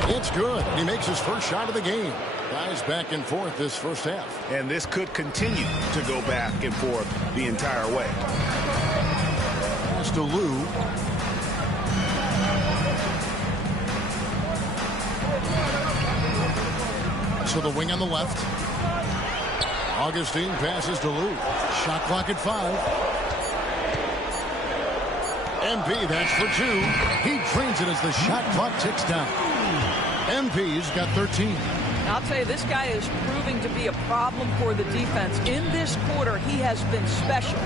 It's good. He makes his first shot of the game. Guys back and forth this first half. And this could continue to go back and forth the entire way. Pass to Lou. To the wing on the left. Augustine passes to Lou. Shot clock at 5. MP, that's for 2. He drains it as the shot clock ticks down. MP's got 13. I'll tell you, this guy is proving to be a problem for the defense. In this quarter, he has been special.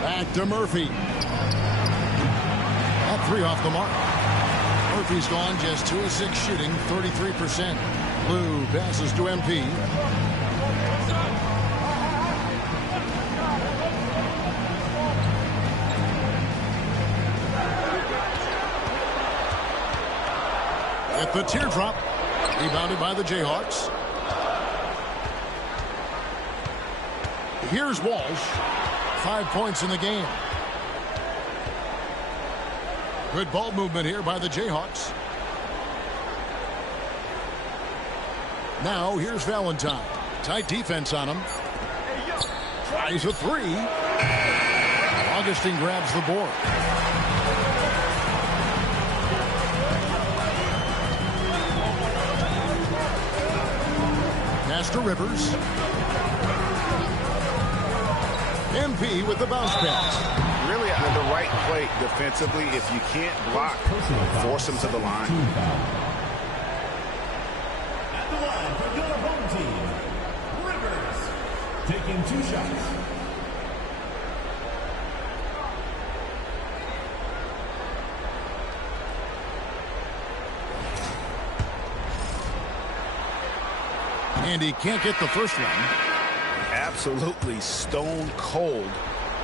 Back to Murphy. At 3 off the mark. Murphy's gone just 2 of 6 shooting, 33%. Lou passes to MP. At the teardrop. Rebounded by the Jayhawks. Here's Walsh. 5 points in the game. Good ball movement here by the Jayhawks. Now here's Valentine. Tight defense on him. Tries a 3. Augustine grabs the board. Pass to Rivers. MP with the bounce pass. Really, on the right play defensively, if you can't block, force him to the line. At the line for your home team, Rivers, taking 2 shots. And he can't get the first one. Absolutely stone cold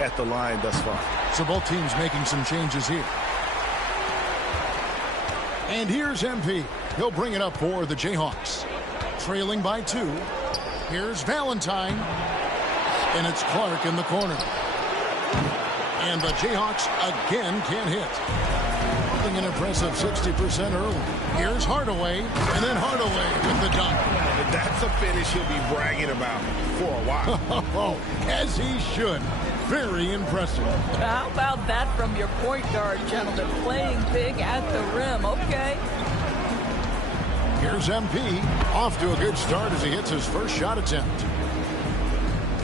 at the line thus far. So both teams making some changes here. And here's MP. He'll bring it up for the Jayhawks. Trailing by 2. Here's Valentine. And it's Clark in the corner. And the Jayhawks again can't hit. An impressive 60% early. Here's Hardaway, and then Hardaway with the dunk. That's a finish he'll be bragging about for a while. As he should. Very impressive. How about that from your point guard, gentlemen? Playing big at the rim. Okay. Here's MP. Off to a good start as he hits his first shot attempt.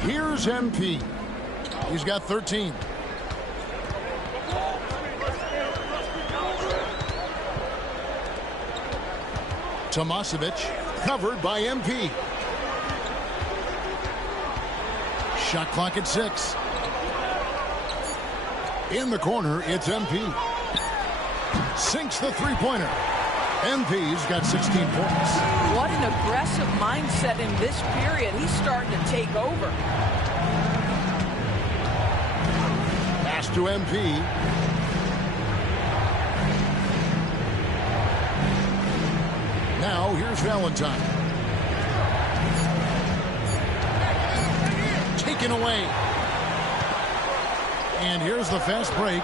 Here's MP. He's got 13. Tomasevic covered by MP. Shot clock at 6. In the corner, it's MP. Sinks the three-pointer. MP's got 16 points. What an aggressive mindset in this period. He's starting to take over. Pass to MP. Now here's Valentine. Taken away. And here's the fast break.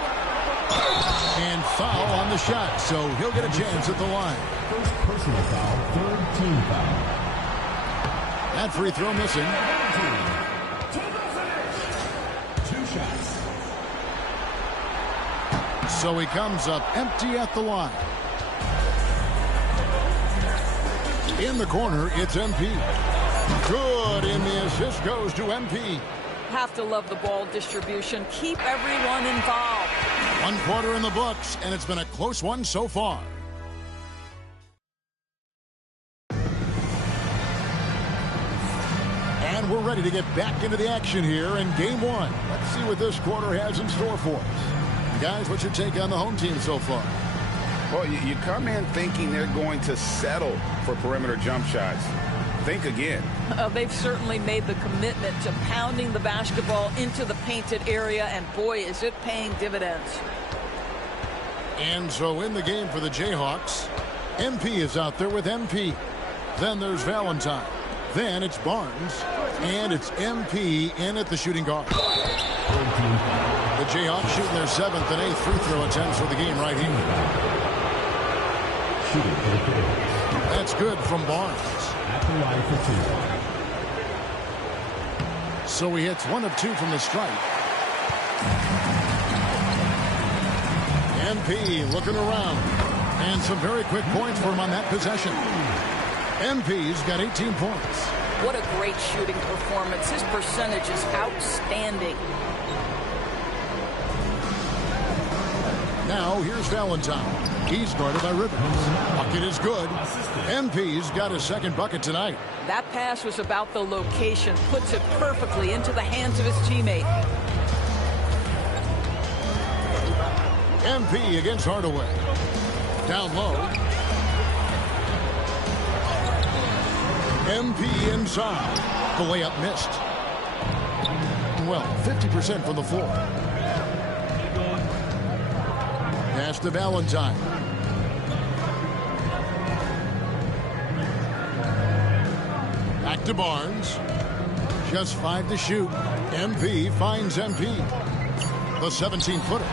And foul on the shot, so he'll get a chance at the line. First personal foul, 3rd team foul. That free throw missing. 2 shots. So he comes up empty at the line. In the corner, it's MP. Good, and the assist goes to MP. Have to love the ball distribution. Keep everyone involved. 1 quarter in the books, and it's been a close one so far. And we're ready to get back into the action here in game 1. Let's see what this quarter has in store for us. Guys, what's your take on the home team so far? Well, you come in thinking they're going to settle for perimeter jump shots. Think again. They've certainly made the commitment to pounding the basketball into the painted area, and boy, is it paying dividends. And so in the game for the Jayhawks, MP is out there with MP. Then there's Valentine. Then it's Barnes. And it's MP in at the shooting guard. The Jayhawks shooting their 7th and 8th free throw attempts for the game right here. That's good from Barnes. At the line for 2. So he hits 1 of 2 from the stripe. MP looking around. And some very quick points for him on that possession. MP's got 18 points. What a great shooting performance. His percentage is outstanding. Now here's Valentine. He's guarded by Rivers. Bucket is good. MP's got his second bucket tonight. That pass was about the location. Puts it perfectly into the hands of his teammate. MP against Hardaway. Down low. MP inside. The layup missed. Well, 50% from the floor. Pass to Valentine. Back to Barnes. Just 5 to shoot. MP finds MP. The 17-footer.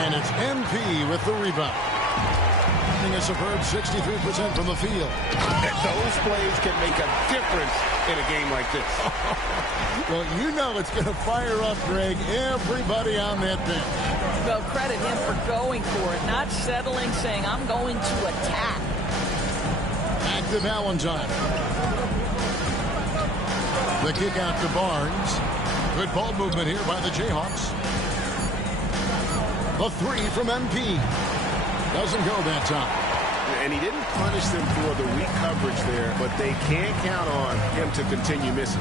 And it's MP with the rebound. A superb 63% from the field. Those plays can make a difference in a game like this. Well, you know it's going to fire up, Greg, everybody on that bench. Well, credit him for going for it, not settling, saying, I'm going to attack. Back to Valentine. The kick out to Barnes. Good ball movement here by the Jayhawks. The three from MP. Doesn't go that time. And he didn't punish them for the weak coverage there, but they can't count on him to continue missing.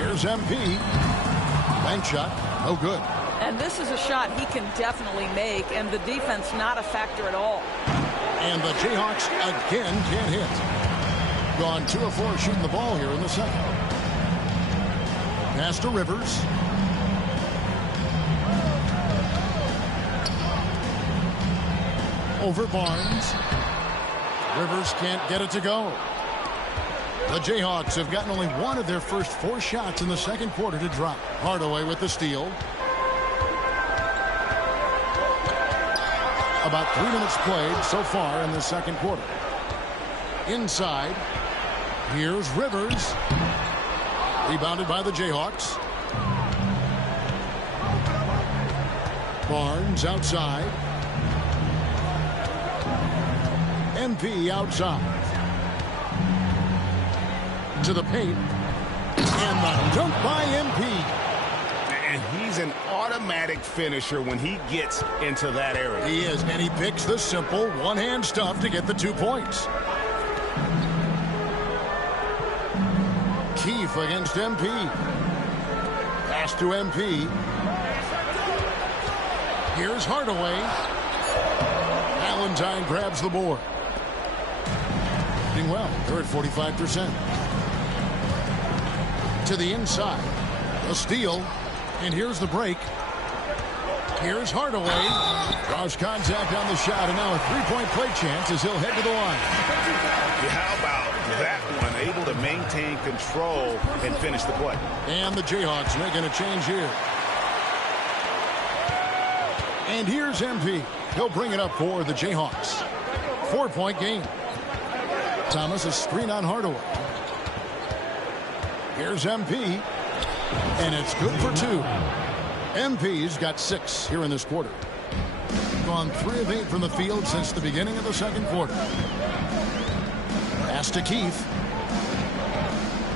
Here's MP. Bank shot. No good. And this is a shot he can definitely make, and the defense not a factor at all. And the Jayhawks again can't hit. Gone 2 of 4 shooting the ball here in the second. Pass to Rivers. Over Barnes. Rivers can't get it to go. The Jayhawks have gotten only 1 of their first 4 shots in the second quarter to drop. Hardaway with the steal. About 3 minutes played so far in the second quarter. Inside. Here's Rivers. Rebounded by the Jayhawks. Barnes outside. MP outside. To the paint. And the dunk by MP. And he's an automatic finisher when he gets into that area. He is, and he picks the simple one-hand stuff to get the 2 points. Keefe against MP. Pass to MP. Here's Hardaway. Valentine grabs the board. Doing well. They're at 45%. To the inside. A steal. And here's the break. Here's Hardaway. Draws contact on the shot, and now a 3-point play chance as he'll head to the line. How about that one? Able to maintain control and finish the play. And the Jayhawks making a change here. And here's MP. He'll bring it up for the Jayhawks. 4-point game. Thomas a screen on Hardaway. Here's MP. And it's good for 2. MP's got 6 here in this quarter. Gone 3 of 8 from the field since the beginning of the second quarter. Pass to Keefe.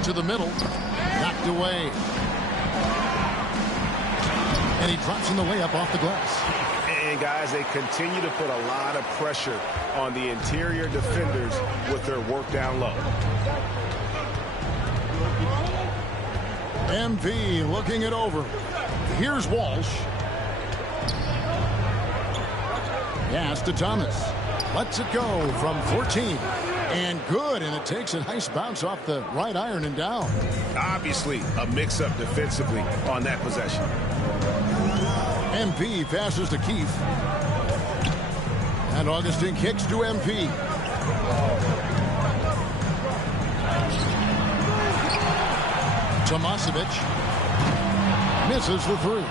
To the middle. Knocked away. And he drops in the layup off the glass. And guys, they continue to put a lot of pressure on the interior defenders with their work down low. MP looking it over. Here's Walsh. Pass to Thomas. Lets it go from 14. And good, and it takes a nice bounce off the right iron and down. Obviously, a mix-up defensively on that possession. MP passes to Keefe. And Augustine kicks to MP. Tomasevic misses the 3.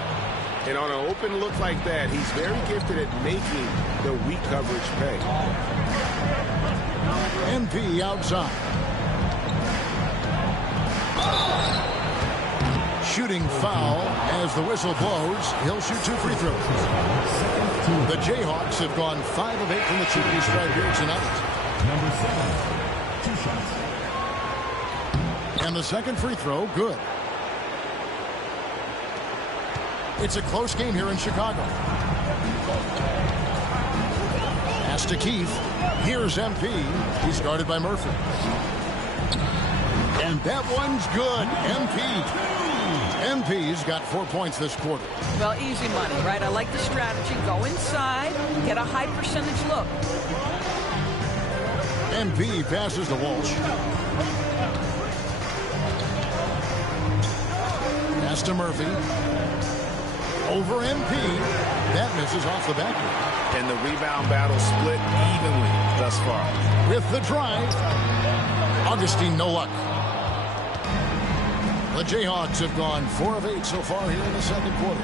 And on an open look like that, he's very gifted at making the weak coverage pay. MP outside. Shooting foul as the whistle blows. He'll shoot 2 free throws. The Jayhawks have gone 5 of 8 from the 2-point stripe here tonight. Number 7. 2 shots. And the second free throw, good. It's a close game here in Chicago. Pass to Keith. Here's MP. He's guarded by Murphy. And that one's good. MP's got 4 points this quarter. Well, easy money, right? I like the strategy. Go inside, get a high percentage look. MP passes to Walsh. Pass to Murphy. Over MP. That misses off the back. And the rebound battle split evenly thus far. With the drive, Augustine, no luck. The Jayhawks have gone 4 of 8 so far here in the second quarter.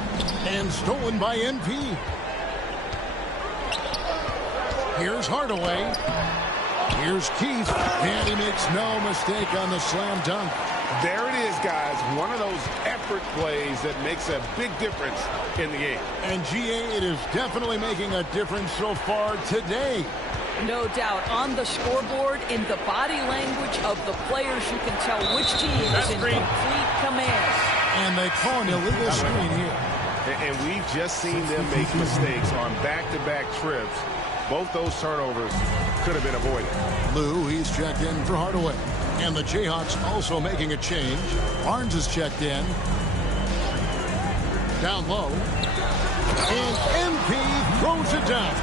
And stolen by MP. Here's Hardaway. Here's Keith. And he makes no mistake on the slam dunk. There it is, guys. One of those effort plays that makes a big difference in the game. And GA, it is definitely making a difference so far today. No doubt. On the scoreboard, in the body language of the players, you can tell which team is in complete command. And they call an illegal screen here. And we've just seen them make mistakes on back-to-back trips. Both those turnovers could have been avoided. Lou, he's checked in for Hardaway. And the Jayhawks also making a change. Barnes is checked in. Down low. And MP throws it down.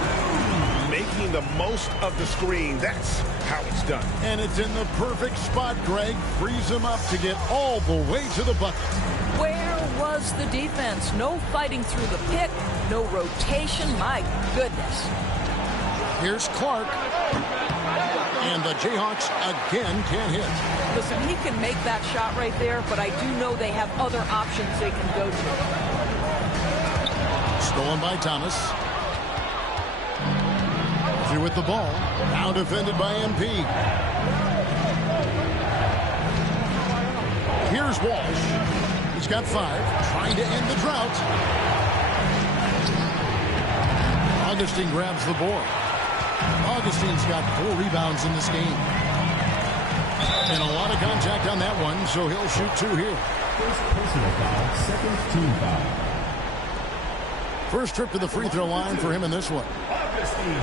Making the most of the screen. That's how it's done. And it's in the perfect spot, Greg. Frees him up to get all the way to the bucket. Where was the defense? No fighting through the pick. No rotation. My goodness. Here's Clark. And the Jayhawks again can't hit. Listen, he can make that shot right there, but I do know they have other options they can go to. Stolen by Thomas. Through with the ball. Now defended by MP. Here's Walsh. He's got 5. Trying to end the drought. Augustine grabs the board. Augustine's got 4 rebounds in this game. And a lot of contact on that one, so he'll shoot 2 here. First personal foul, second team foul. First trip to the free throw line for him in this one. Augustine.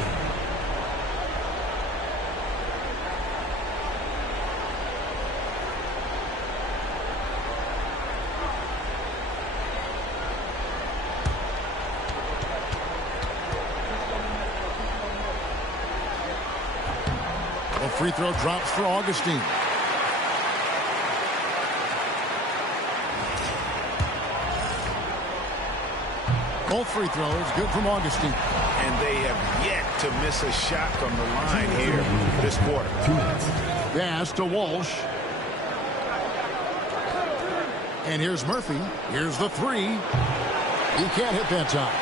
The free throw drops for Augustine. Both free throws good from Augustine. And they have yet to miss a shot from the line here this quarter. Pass to Walsh. And here's Murphy. Here's the 3. He can't hit that time.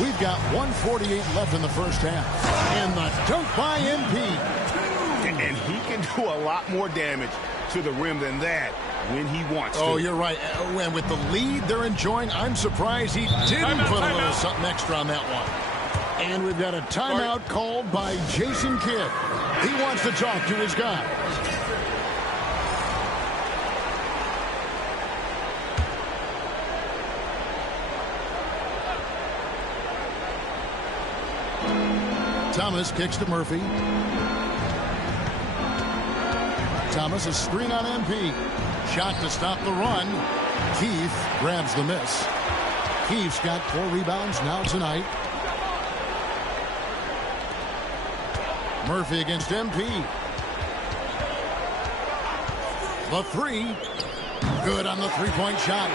We've got 1:48 left in the first half. And the dunk by MP. And he can do a lot more damage to the rim than that when he wants to. Oh, you're right. And with the lead they're enjoying, I'm surprised he didn't put a little something extra on that one. And we've got a timeout called by Jason Kidd. He wants to talk to his guys. Thomas kicks to Murphy. Thomas, a screen on MP. Shot to stop the run. Keith grabs the miss. Keith's got 4 rebounds now tonight. Murphy against MP. The 3. Good on the 3-point shot.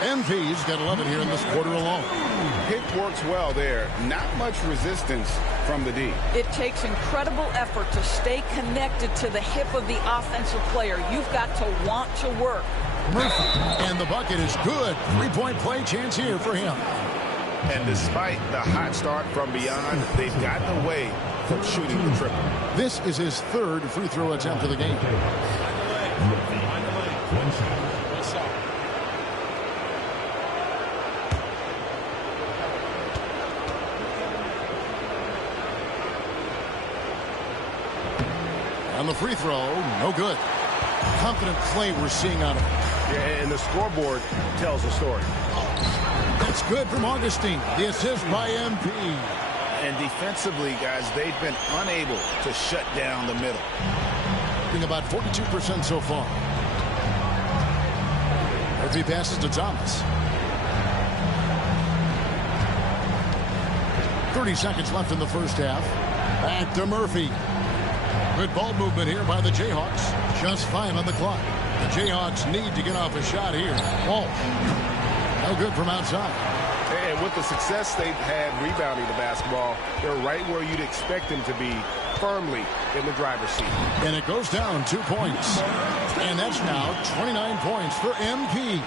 MP's got 11 here in this quarter alone. Hit works well there. Not much resistance from the D. It takes incredible effort to stay connected to the hip of the offensive player. You've got to want to work. Murphy, and the bucket is good. 3-point play chance here for him. And despite the hot start from beyond, they've gotten away from shooting the triple. This is his 3rd free throw attempt of the game. On the free throw, no good. Confident play we're seeing out of him. Yeah, and the scoreboard tells the story. That's good from Augustine. The assist by MP. And defensively, guys, they've been unable to shut down the middle. About 42% so far. Murphy passes to Thomas. 30 seconds left in the first half. Back to Murphy. Good ball movement here by the Jayhawks. Just 5 on the clock. The Jayhawks need to get off a shot here. Walsh. No good from outside. And with the success they've had rebounding the basketball, they're right where you'd expect them to be, firmly in the driver's seat. And it goes down 2 points. And that's now 29 points for MP.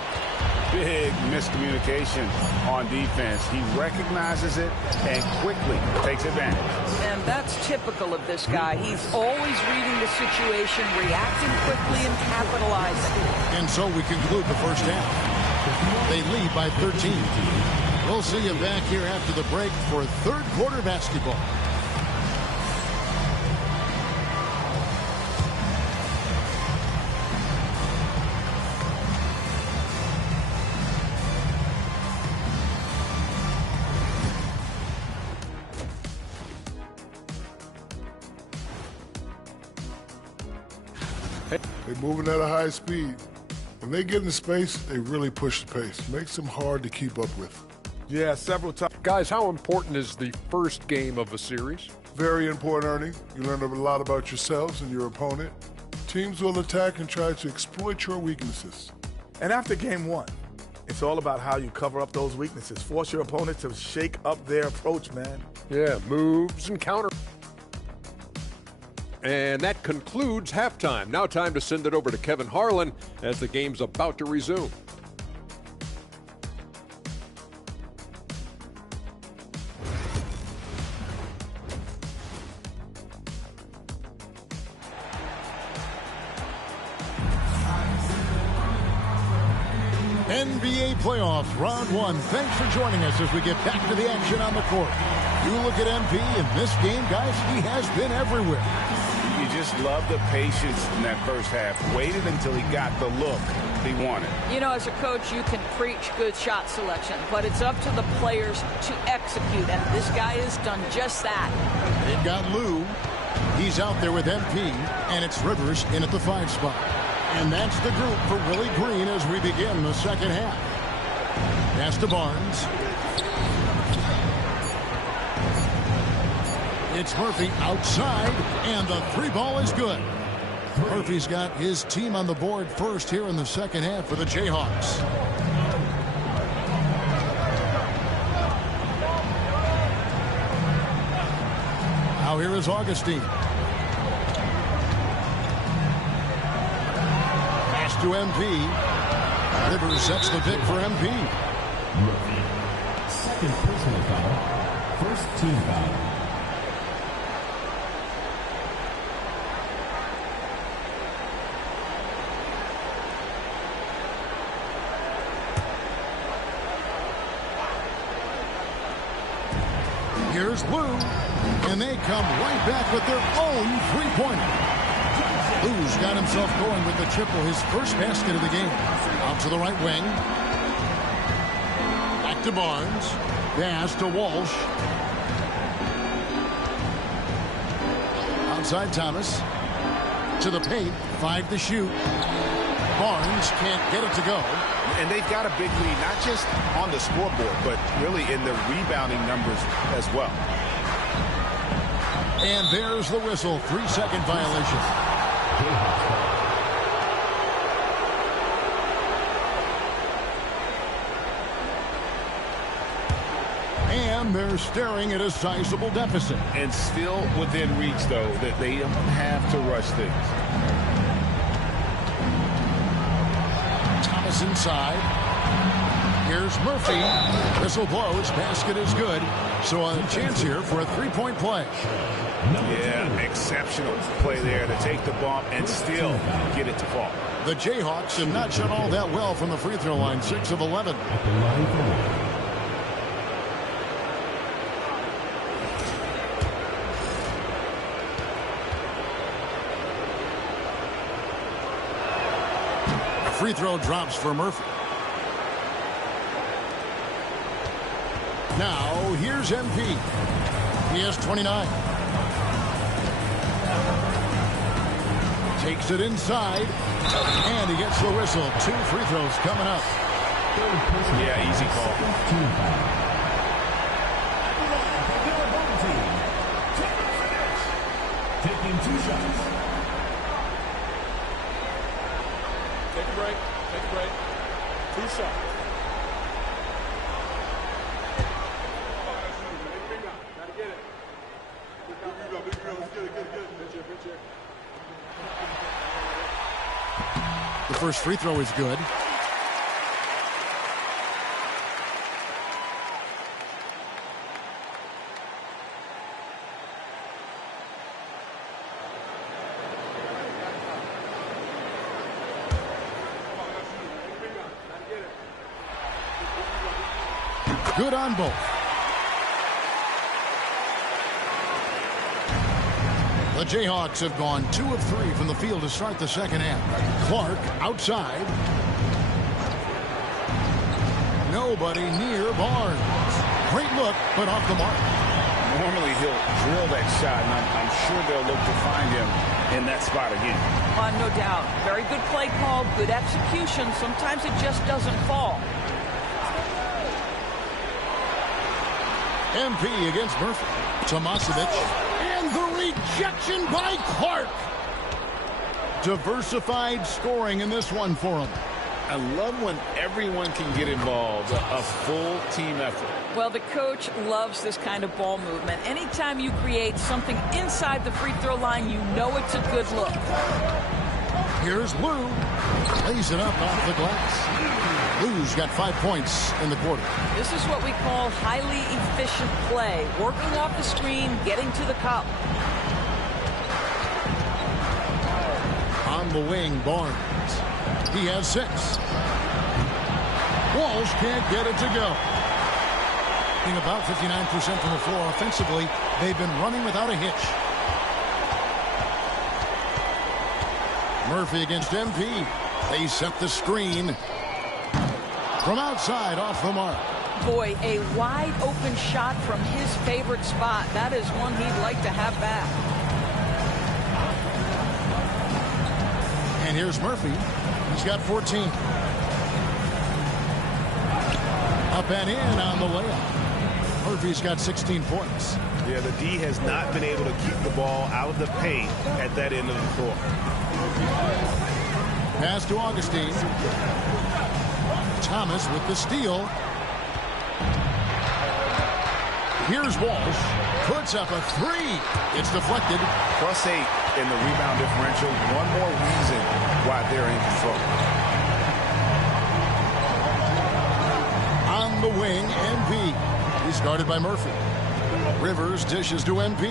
Big miscommunication on defense. He recognizes it and quickly takes advantage. And that's typical of this guy. He's always reading the situation, reacting quickly, and capitalizing. And so we conclude the first half. They lead by 13. We'll see you back here after the break for third quarter basketball. They're moving at a high speed. When they get in space, they really push the pace. Makes them hard to keep up with. Yeah, several times. Guys, how important is the first game of a series? Very important, Ernie. You learn a lot about yourselves and your opponent. Teams will attack and try to exploit your weaknesses. And after game one, it's all about how you cover up those weaknesses. Force your opponent to shake up their approach, man. Yeah, moves and counter. And that concludes halftime. Now time to send it over to Kevin Harlan as the game's about to resume. NBA playoffs, round 1. Thanks for joining us as we get back to the action on the court. You look at MP in this game, guys, he has been everywhere. You just love the patience in that first half. Waited until he got the look he wanted. You know, as a coach, you can preach good shot selection, but it's up to the players to execute, and this guy has done just that. They've got Lou. He's out there with MP, and it's Rivers in at the 5 spot. And that's the group for Willie Green as we begin the second half. Pass to Barnes. It's Murphy outside, and the 3 ball is good. Murphy's got his team on the board first here in the second half for the Jayhawks. Now here is Augustine. Pass to MP. Rivers sets the pick for MP. Murphy. Second personal foul. First team foul. Here's Lou, and they come right back with their own three-pointer. Lou's got himself going with the triple, his first basket of the game. Out to the right wing. Back to Barnes. Pass to Walsh. Outside Thomas. To the paint. 5 to shoot. Barnes can't get it to go. And they've got a big lead, not just on the scoreboard, but really in the rebounding numbers as well. And there's the whistle. 3-second violation. And they're staring at a sizable deficit. And still within reach, though, that they don't have to rush things. Thomas inside. Here's Murphy. Whistle blows. Basket is good. So a chance here for a three-point play. Yeah, exceptional play there to take the bump and still get it to fall. The Jayhawks have not shot all that well from the free throw line. 6 of 11. free throw drops for Murphy. Now, here's MP. He has 29. Takes it inside, and he gets the whistle. 2 free throws coming up. Yeah, easy call. Taking 2 shots. Take a break. Take a break. 2 shots. Gotta get it. The first free throw is good. Good on both. The Jayhawks have gone 2 of 3 from the field to start the second half. Clark outside. Nobody near Barnes. Great look, but off the mark. Normally he'll drill that shot, and I'm sure they'll look to find him in that spot again. No doubt. Very good play call, good execution. Sometimes it just doesn't fall. MP against Murphy. Tomasevic. And the rejection by Clark. Diversified scoring in this one for him. I love when everyone can get involved, a full team effort. Well, the coach loves this kind of ball movement. Anytime you create something inside the free throw line, you know it's a good look. Here's Lou. Lays it up off the glass. Lou's got 5 points in the quarter. This is what we call highly efficient play. Working off the screen, getting to the cup. On the wing, Barnes. He has 6. Walsh can't get it to go. Being about 59% from the floor offensively, they've been running without a hitch. Murphy against MP. They set the screen. From outside, off the mark. Boy, a wide open shot from his favorite spot. That is one he'd like to have back. And here's Murphy. He's got 14. Up and in on the layup. Murphy's got 16 points. Yeah, the D has not been able to keep the ball out of the paint at that end of the court. Pass to Augustine. Thomas with the steal. Here's Walsh. Puts up a 3. It's deflected. +8 in the rebound differential. One more reason why they're in control. On the wing, MP. He's guarded by Murphy. Rivers dishes to MP.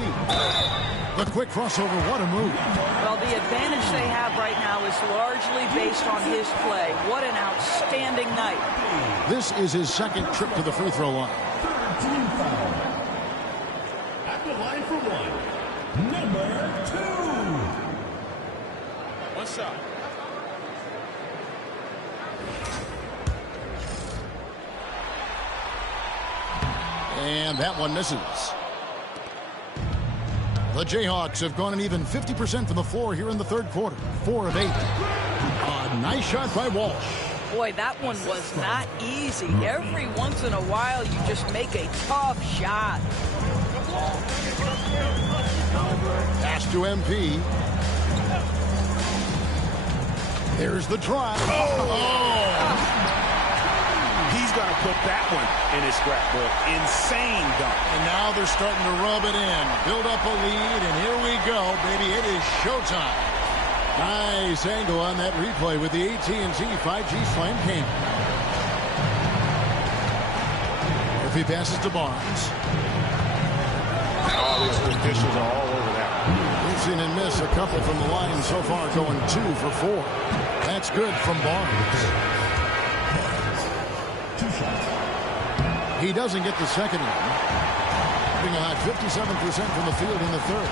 The quick crossover, what a move. Well, the advantage they have right now is largely based on his play. What an outstanding night. This is his second trip to the free throw line. 13 foul. At the line for 1, number 2. 1 shot. And that one misses. The Jayhawks have gone an even 50% from the floor here in the third quarter. 4 of 8. A nice shot by Walsh. Boy, that one was not easy. Every once in a while, you just make a tough shot. Pass to MP. There's the drive. He's going to put that one in his scrapbook. Insane dunk. And now they're starting to rub it in. Build up a lead, and here we go, baby. It is showtime. Nice angle on that replay with the AT&T 5G Slam Cam. If he passes to Barnes. Oh, the officials are all over that. We've seen him miss a couple from the line so far, going 2 for 4. That's good from Barnes. He doesn't get the second one. Being a hot 57% from the field in the third.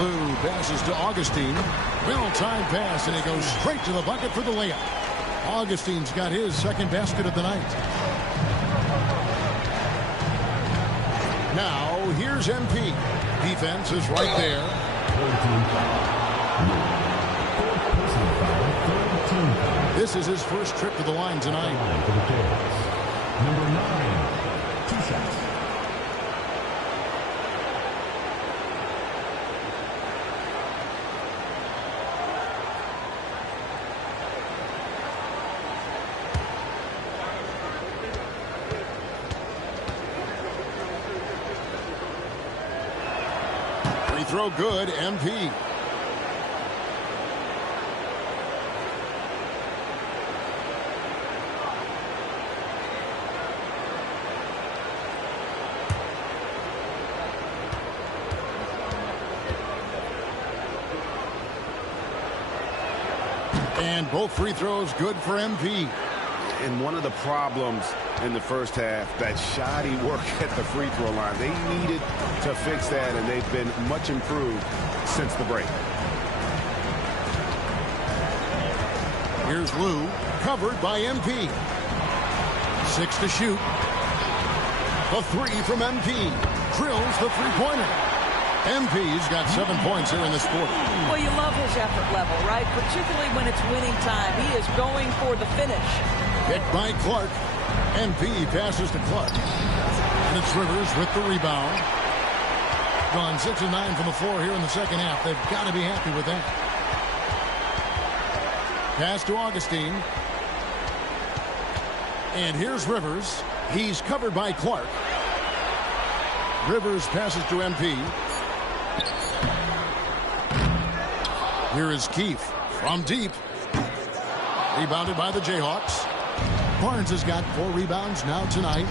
Lou passes to Augustine. Well-timed pass, and he goes straight to the bucket for the layup. Augustine's got his second basket of the night. Now, here's MP. Defense is right there. This is his first trip to the line tonight. Number 9, 2 shots. Free throw good, MP. And both free throws good for MP. And one of the problems in the first half, that shoddy work at the free throw line. They needed to fix that, and they've been much improved since the break. Here's Lou, covered by MP. 6 to shoot. The 3 from MP. Drills the three-pointer. MP's got 7 points here in this quarter. Well, you love his effort level, right? Particularly when it's winning time. He is going for the finish. Hit by Clark. MP passes to Clark. And it's Rivers with the rebound. Gone 6 of 9 from the floor here in the second half. They've got to be happy with that. Pass to Augustine. And here's Rivers. He's covered by Clark. Rivers passes to MP. Here is Keefe from deep. Rebounded by the Jayhawks. Barnes has got 4 rebounds now tonight.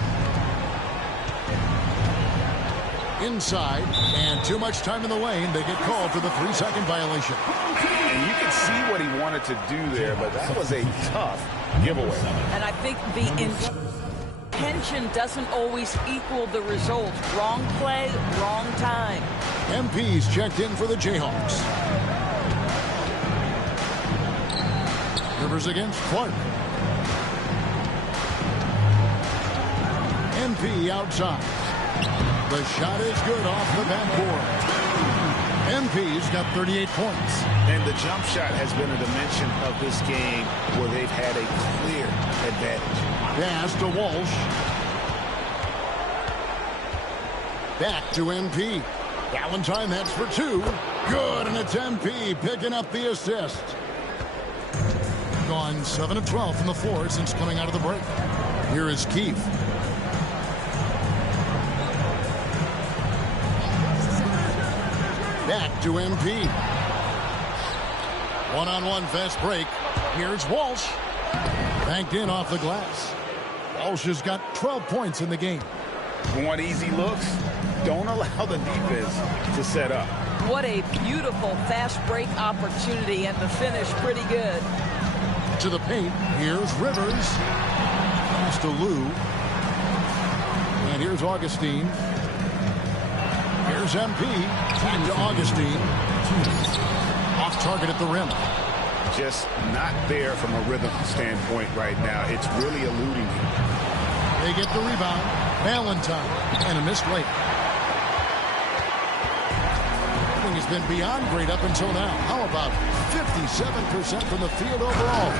Inside, and too much time in the lane. They get called for the 3-second violation. And you could see what he wanted to do there, but that was a tough giveaway. And I think the intention doesn't always equal the result. Wrong play, wrong time. MP's checked in for the Jayhawks. Rivers against Clark. MP outside. The shot is good off the backboard. MP's got 38 points. And the jump shot has been a dimension of this game where they've had a clear advantage. Pass to Walsh. Back to MP. Valentine, that's for 2. Good, and it's MP picking up the assist. Gone 7 of 12 from the floor since coming out of the break. Here is Keefe. Back to MP. One-on-one fast break. Here's Walsh. Banked in off the glass. Walsh has got 12 points in the game. Want easy looks? Don't allow the defense to set up. What a beautiful fast break opportunity, and the finish pretty good. To the paint. Here's Rivers. Pass to Lou. And here's Augustine. Here's MP. Back to Augustine. Off target at the rim. Just not there from a rhythm standpoint right now. It's really eluding him. They get the rebound. Valentine. And a missed late. Has been beyond great up until now. How about 57% from the field overall?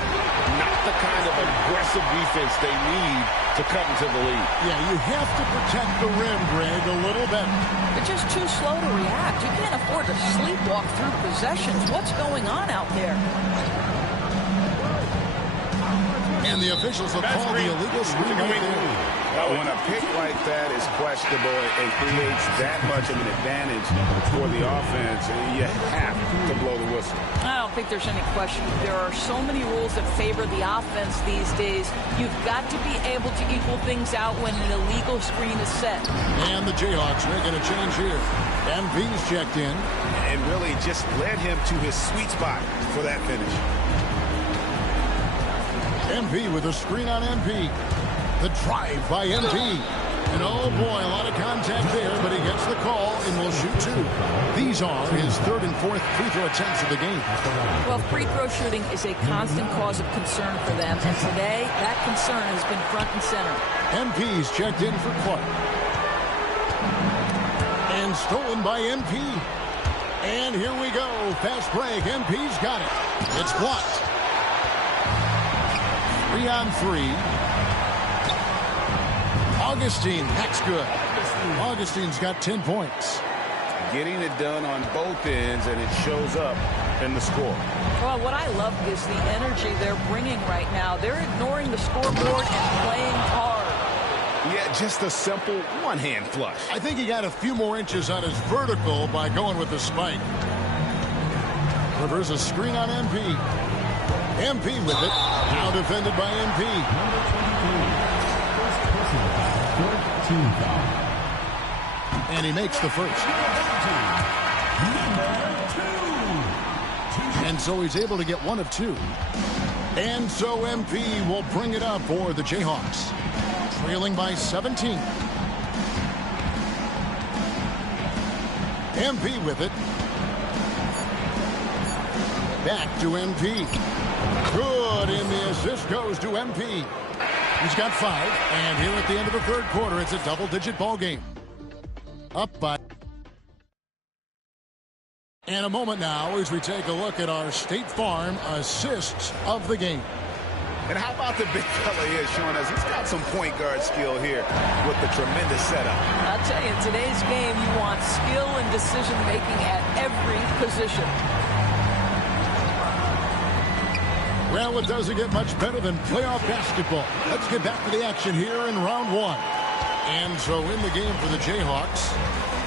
Not the kind of aggressive defense they need to come into the lead. Yeah, you have to protect the rim, Greg, a little better. They're just too slow to react. You can't afford to sleepwalk through possessions. What's going on out there? And the officials have called the illegal screen right there. When a pick like that is questionable and creates that much of an advantage for the offense, you have to blow the whistle. I don't think there's any question. There are so many rules that favor the offense these days. You've got to be able to equal things out when an illegal screen is set. And the Jayhawks making a change here. MP's checked in. And really just led him to his sweet spot for that finish. MP with a screen on MP. The drive by MP. And oh boy, a lot of contact there, but he gets the call and will shoot two. These are his third and fourth free throw attempts of the game. Well, free throw shooting is a constant cause of concern for them, and today that concern has been front and center. MP's checked in for Clark. And stolen by MP. And here we go. Fast break. MP's got it. It's blocked. 3-on-3. Augustine, that's good. Augustine's got 10 points. Getting it done on both ends, and it shows up in the score. Well, what I love is the energy they're bringing right now. They're ignoring the scoreboard and playing hard. Yeah, just a simple one-hand flush. I think he got a few more inches on his vertical by going with the spike. Reverse a screen on MP. MP with it. Now defended by MP. And he makes the first. And so he's able to get one of two. And so MP will bring it up for the Jayhawks. Trailing by 17. MP with it. Back to MP. Good, and the assist goes to MP. He's got 5, and here at the end of the third quarter, it's a double-digit ball game. Up by... And a moment now as we take a look at our State Farm assists of the game. And how about the big fella here showing us he's got some point guard skill here with the tremendous setup. I'll tell you, in today's game, you want skill and decision-making at every position. Well, it doesn't get much better than playoff basketball. Let's get back to the action here in round one. And so in the game for the Jayhawks,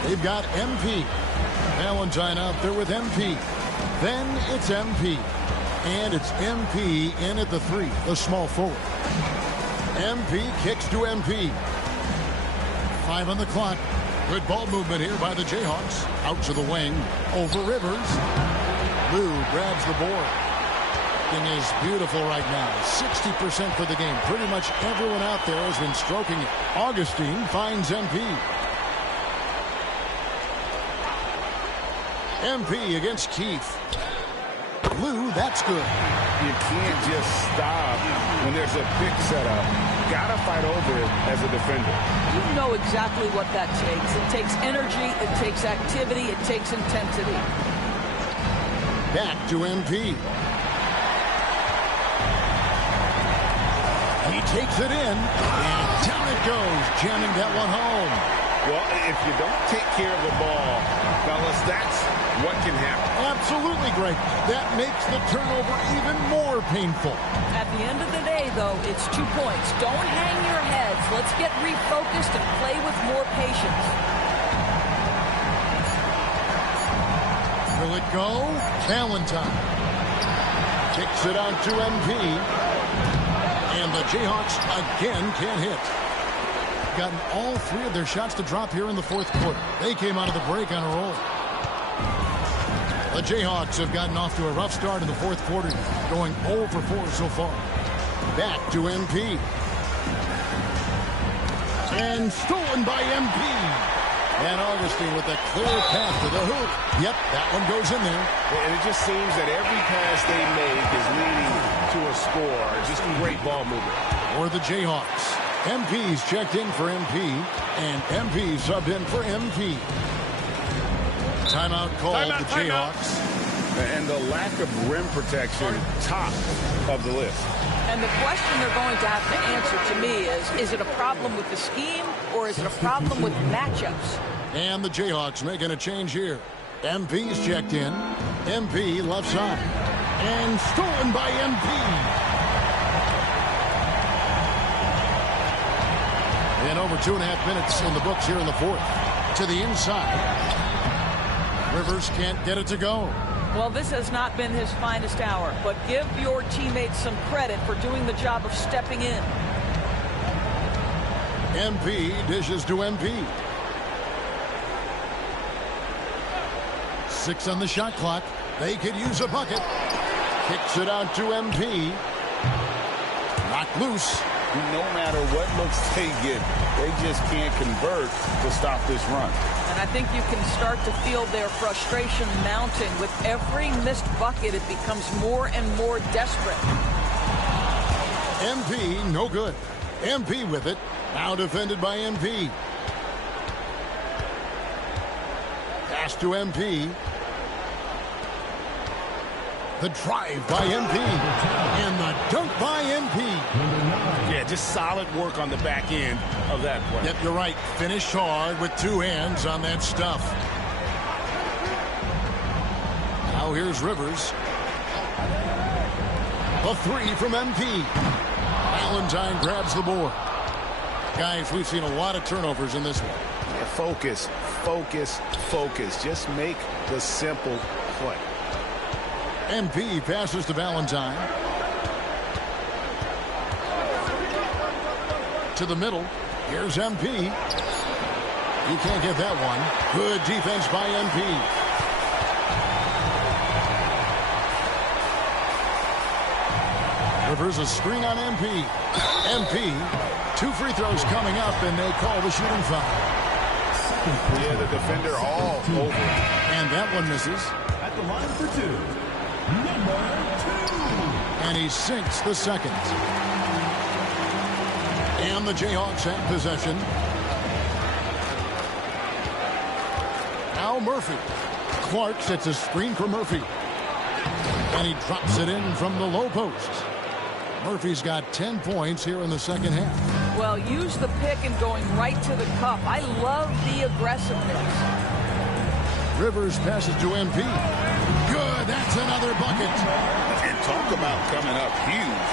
they've got MP. Valentine out there with MP. Then it's MP. And it's MP in at the 3, the small forward. MP kicks to MP. 5 on the clock. Good ball movement here by the Jayhawks. Out to the wing. Over Rivers. Lou grabs the board. Thing is beautiful right now. 60% for the game. Pretty much everyone out there has been stroking it. Augustine finds MP. MP against Keith. Lou, that's good. You can't just stop when there's a big setup. Gotta fight over it as a defender. You know exactly what that takes. It takes energy, it takes activity, it takes intensity. Back to MP. He takes it in, and down it goes, jamming that one home. Well, if you don't take care of the ball, fellas, that's what can happen. Absolutely, Greg. That makes the turnover even more painful. At the end of the day, though, it's 2 points. Don't hang your heads. Let's get refocused and play with more patience. Will it go? Valentine kicks it out to MP. And the Jayhawks again can't hit. Gotten all 3 of their shots to drop here in the fourth quarter. They came out of the break on a roll. The Jayhawks have gotten off to a rough start in the fourth quarter, going 0 for 4 so far. Back to MP. And stolen by MP. And Augustine with a clear path to the hoop. Yep, that one goes in there. And it just seems that every pass they make is leading to a score. Just great ball movement. For the Jayhawks. MP's checked in for MP, and MP subbed in for MP. Timeout called the Jayhawks. And the lack of rim protection, top of the list. And the question they're going to have to answer to me is it a problem with the scheme, or is it a problem with matchups? And the Jayhawks making a change here. MP's checked in. MP left side. And stolen by MP. And over 2.5 minutes in the books here in the fourth. To the inside. Rivers can't get it to go. Well, this has not been his finest hour, but give your teammates some credit for doing the job of stepping in. MP dishes to MP. 6 on the shot clock. They could use a bucket. Kicks it out to MP. Knocked loose. No matter what looks they get, they just can't convert to stop this run. And I think you can start to feel their frustration mounting. With every missed bucket, it becomes more and more desperate. MP, no good. MP with it. Now defended by MP. Pass to MP. The drive by MP. And the dunk by MP. Yeah, just solid work on the back end of that play. Yep, you're right. Finished hard with two hands on that stuff. Now here's Rivers. A three from MP. Valentine grabs the board. Guys, we've seen a lot of turnovers in this one. Yeah, focus, focus, focus. Just make the simple play. MP passes to Valentine. To the middle. Here's MP. You can't get that one. Good defense by MP. Rivers a screen on MP. MP, 2 free throws coming up, and they call the shooting foul. Yeah, the defender all over. And that one misses. At the line for two, number 2. And he sinks the second. And the Jayhawks have possession. Now Murphy. Clark sets a screen for Murphy. And he drops it in from the low post. Murphy's got 10 points here in the second half. Well, use the pick and going right to the cup. I love the aggressiveness. Rivers passes to MP. Good, that's another bucket. And talk about coming up huge.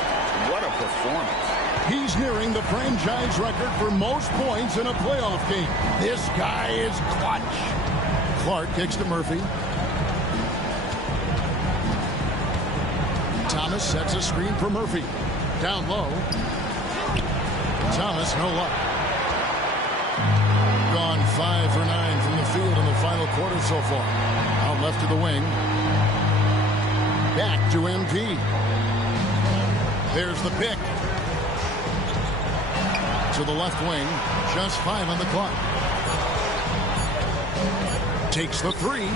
What a performance. He's nearing the franchise record for most points in a playoff game. This guy is clutch. Clark kicks to Murphy. Thomas sets a screen for Murphy. Down low. Thomas, no luck. Gone 5 for 9 from the field in the final quarter so far. Out left to the wing. Back to MP. There's the pick. To the left wing. Just 5 on the clock. Takes the 3.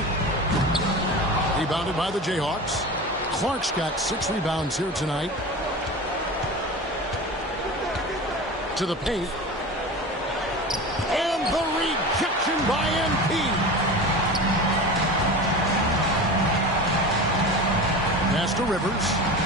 Rebounded by the Jayhawks. Clark's got 6 rebounds here tonight. To the paint. And the rejection by MP. Pass to Rivers.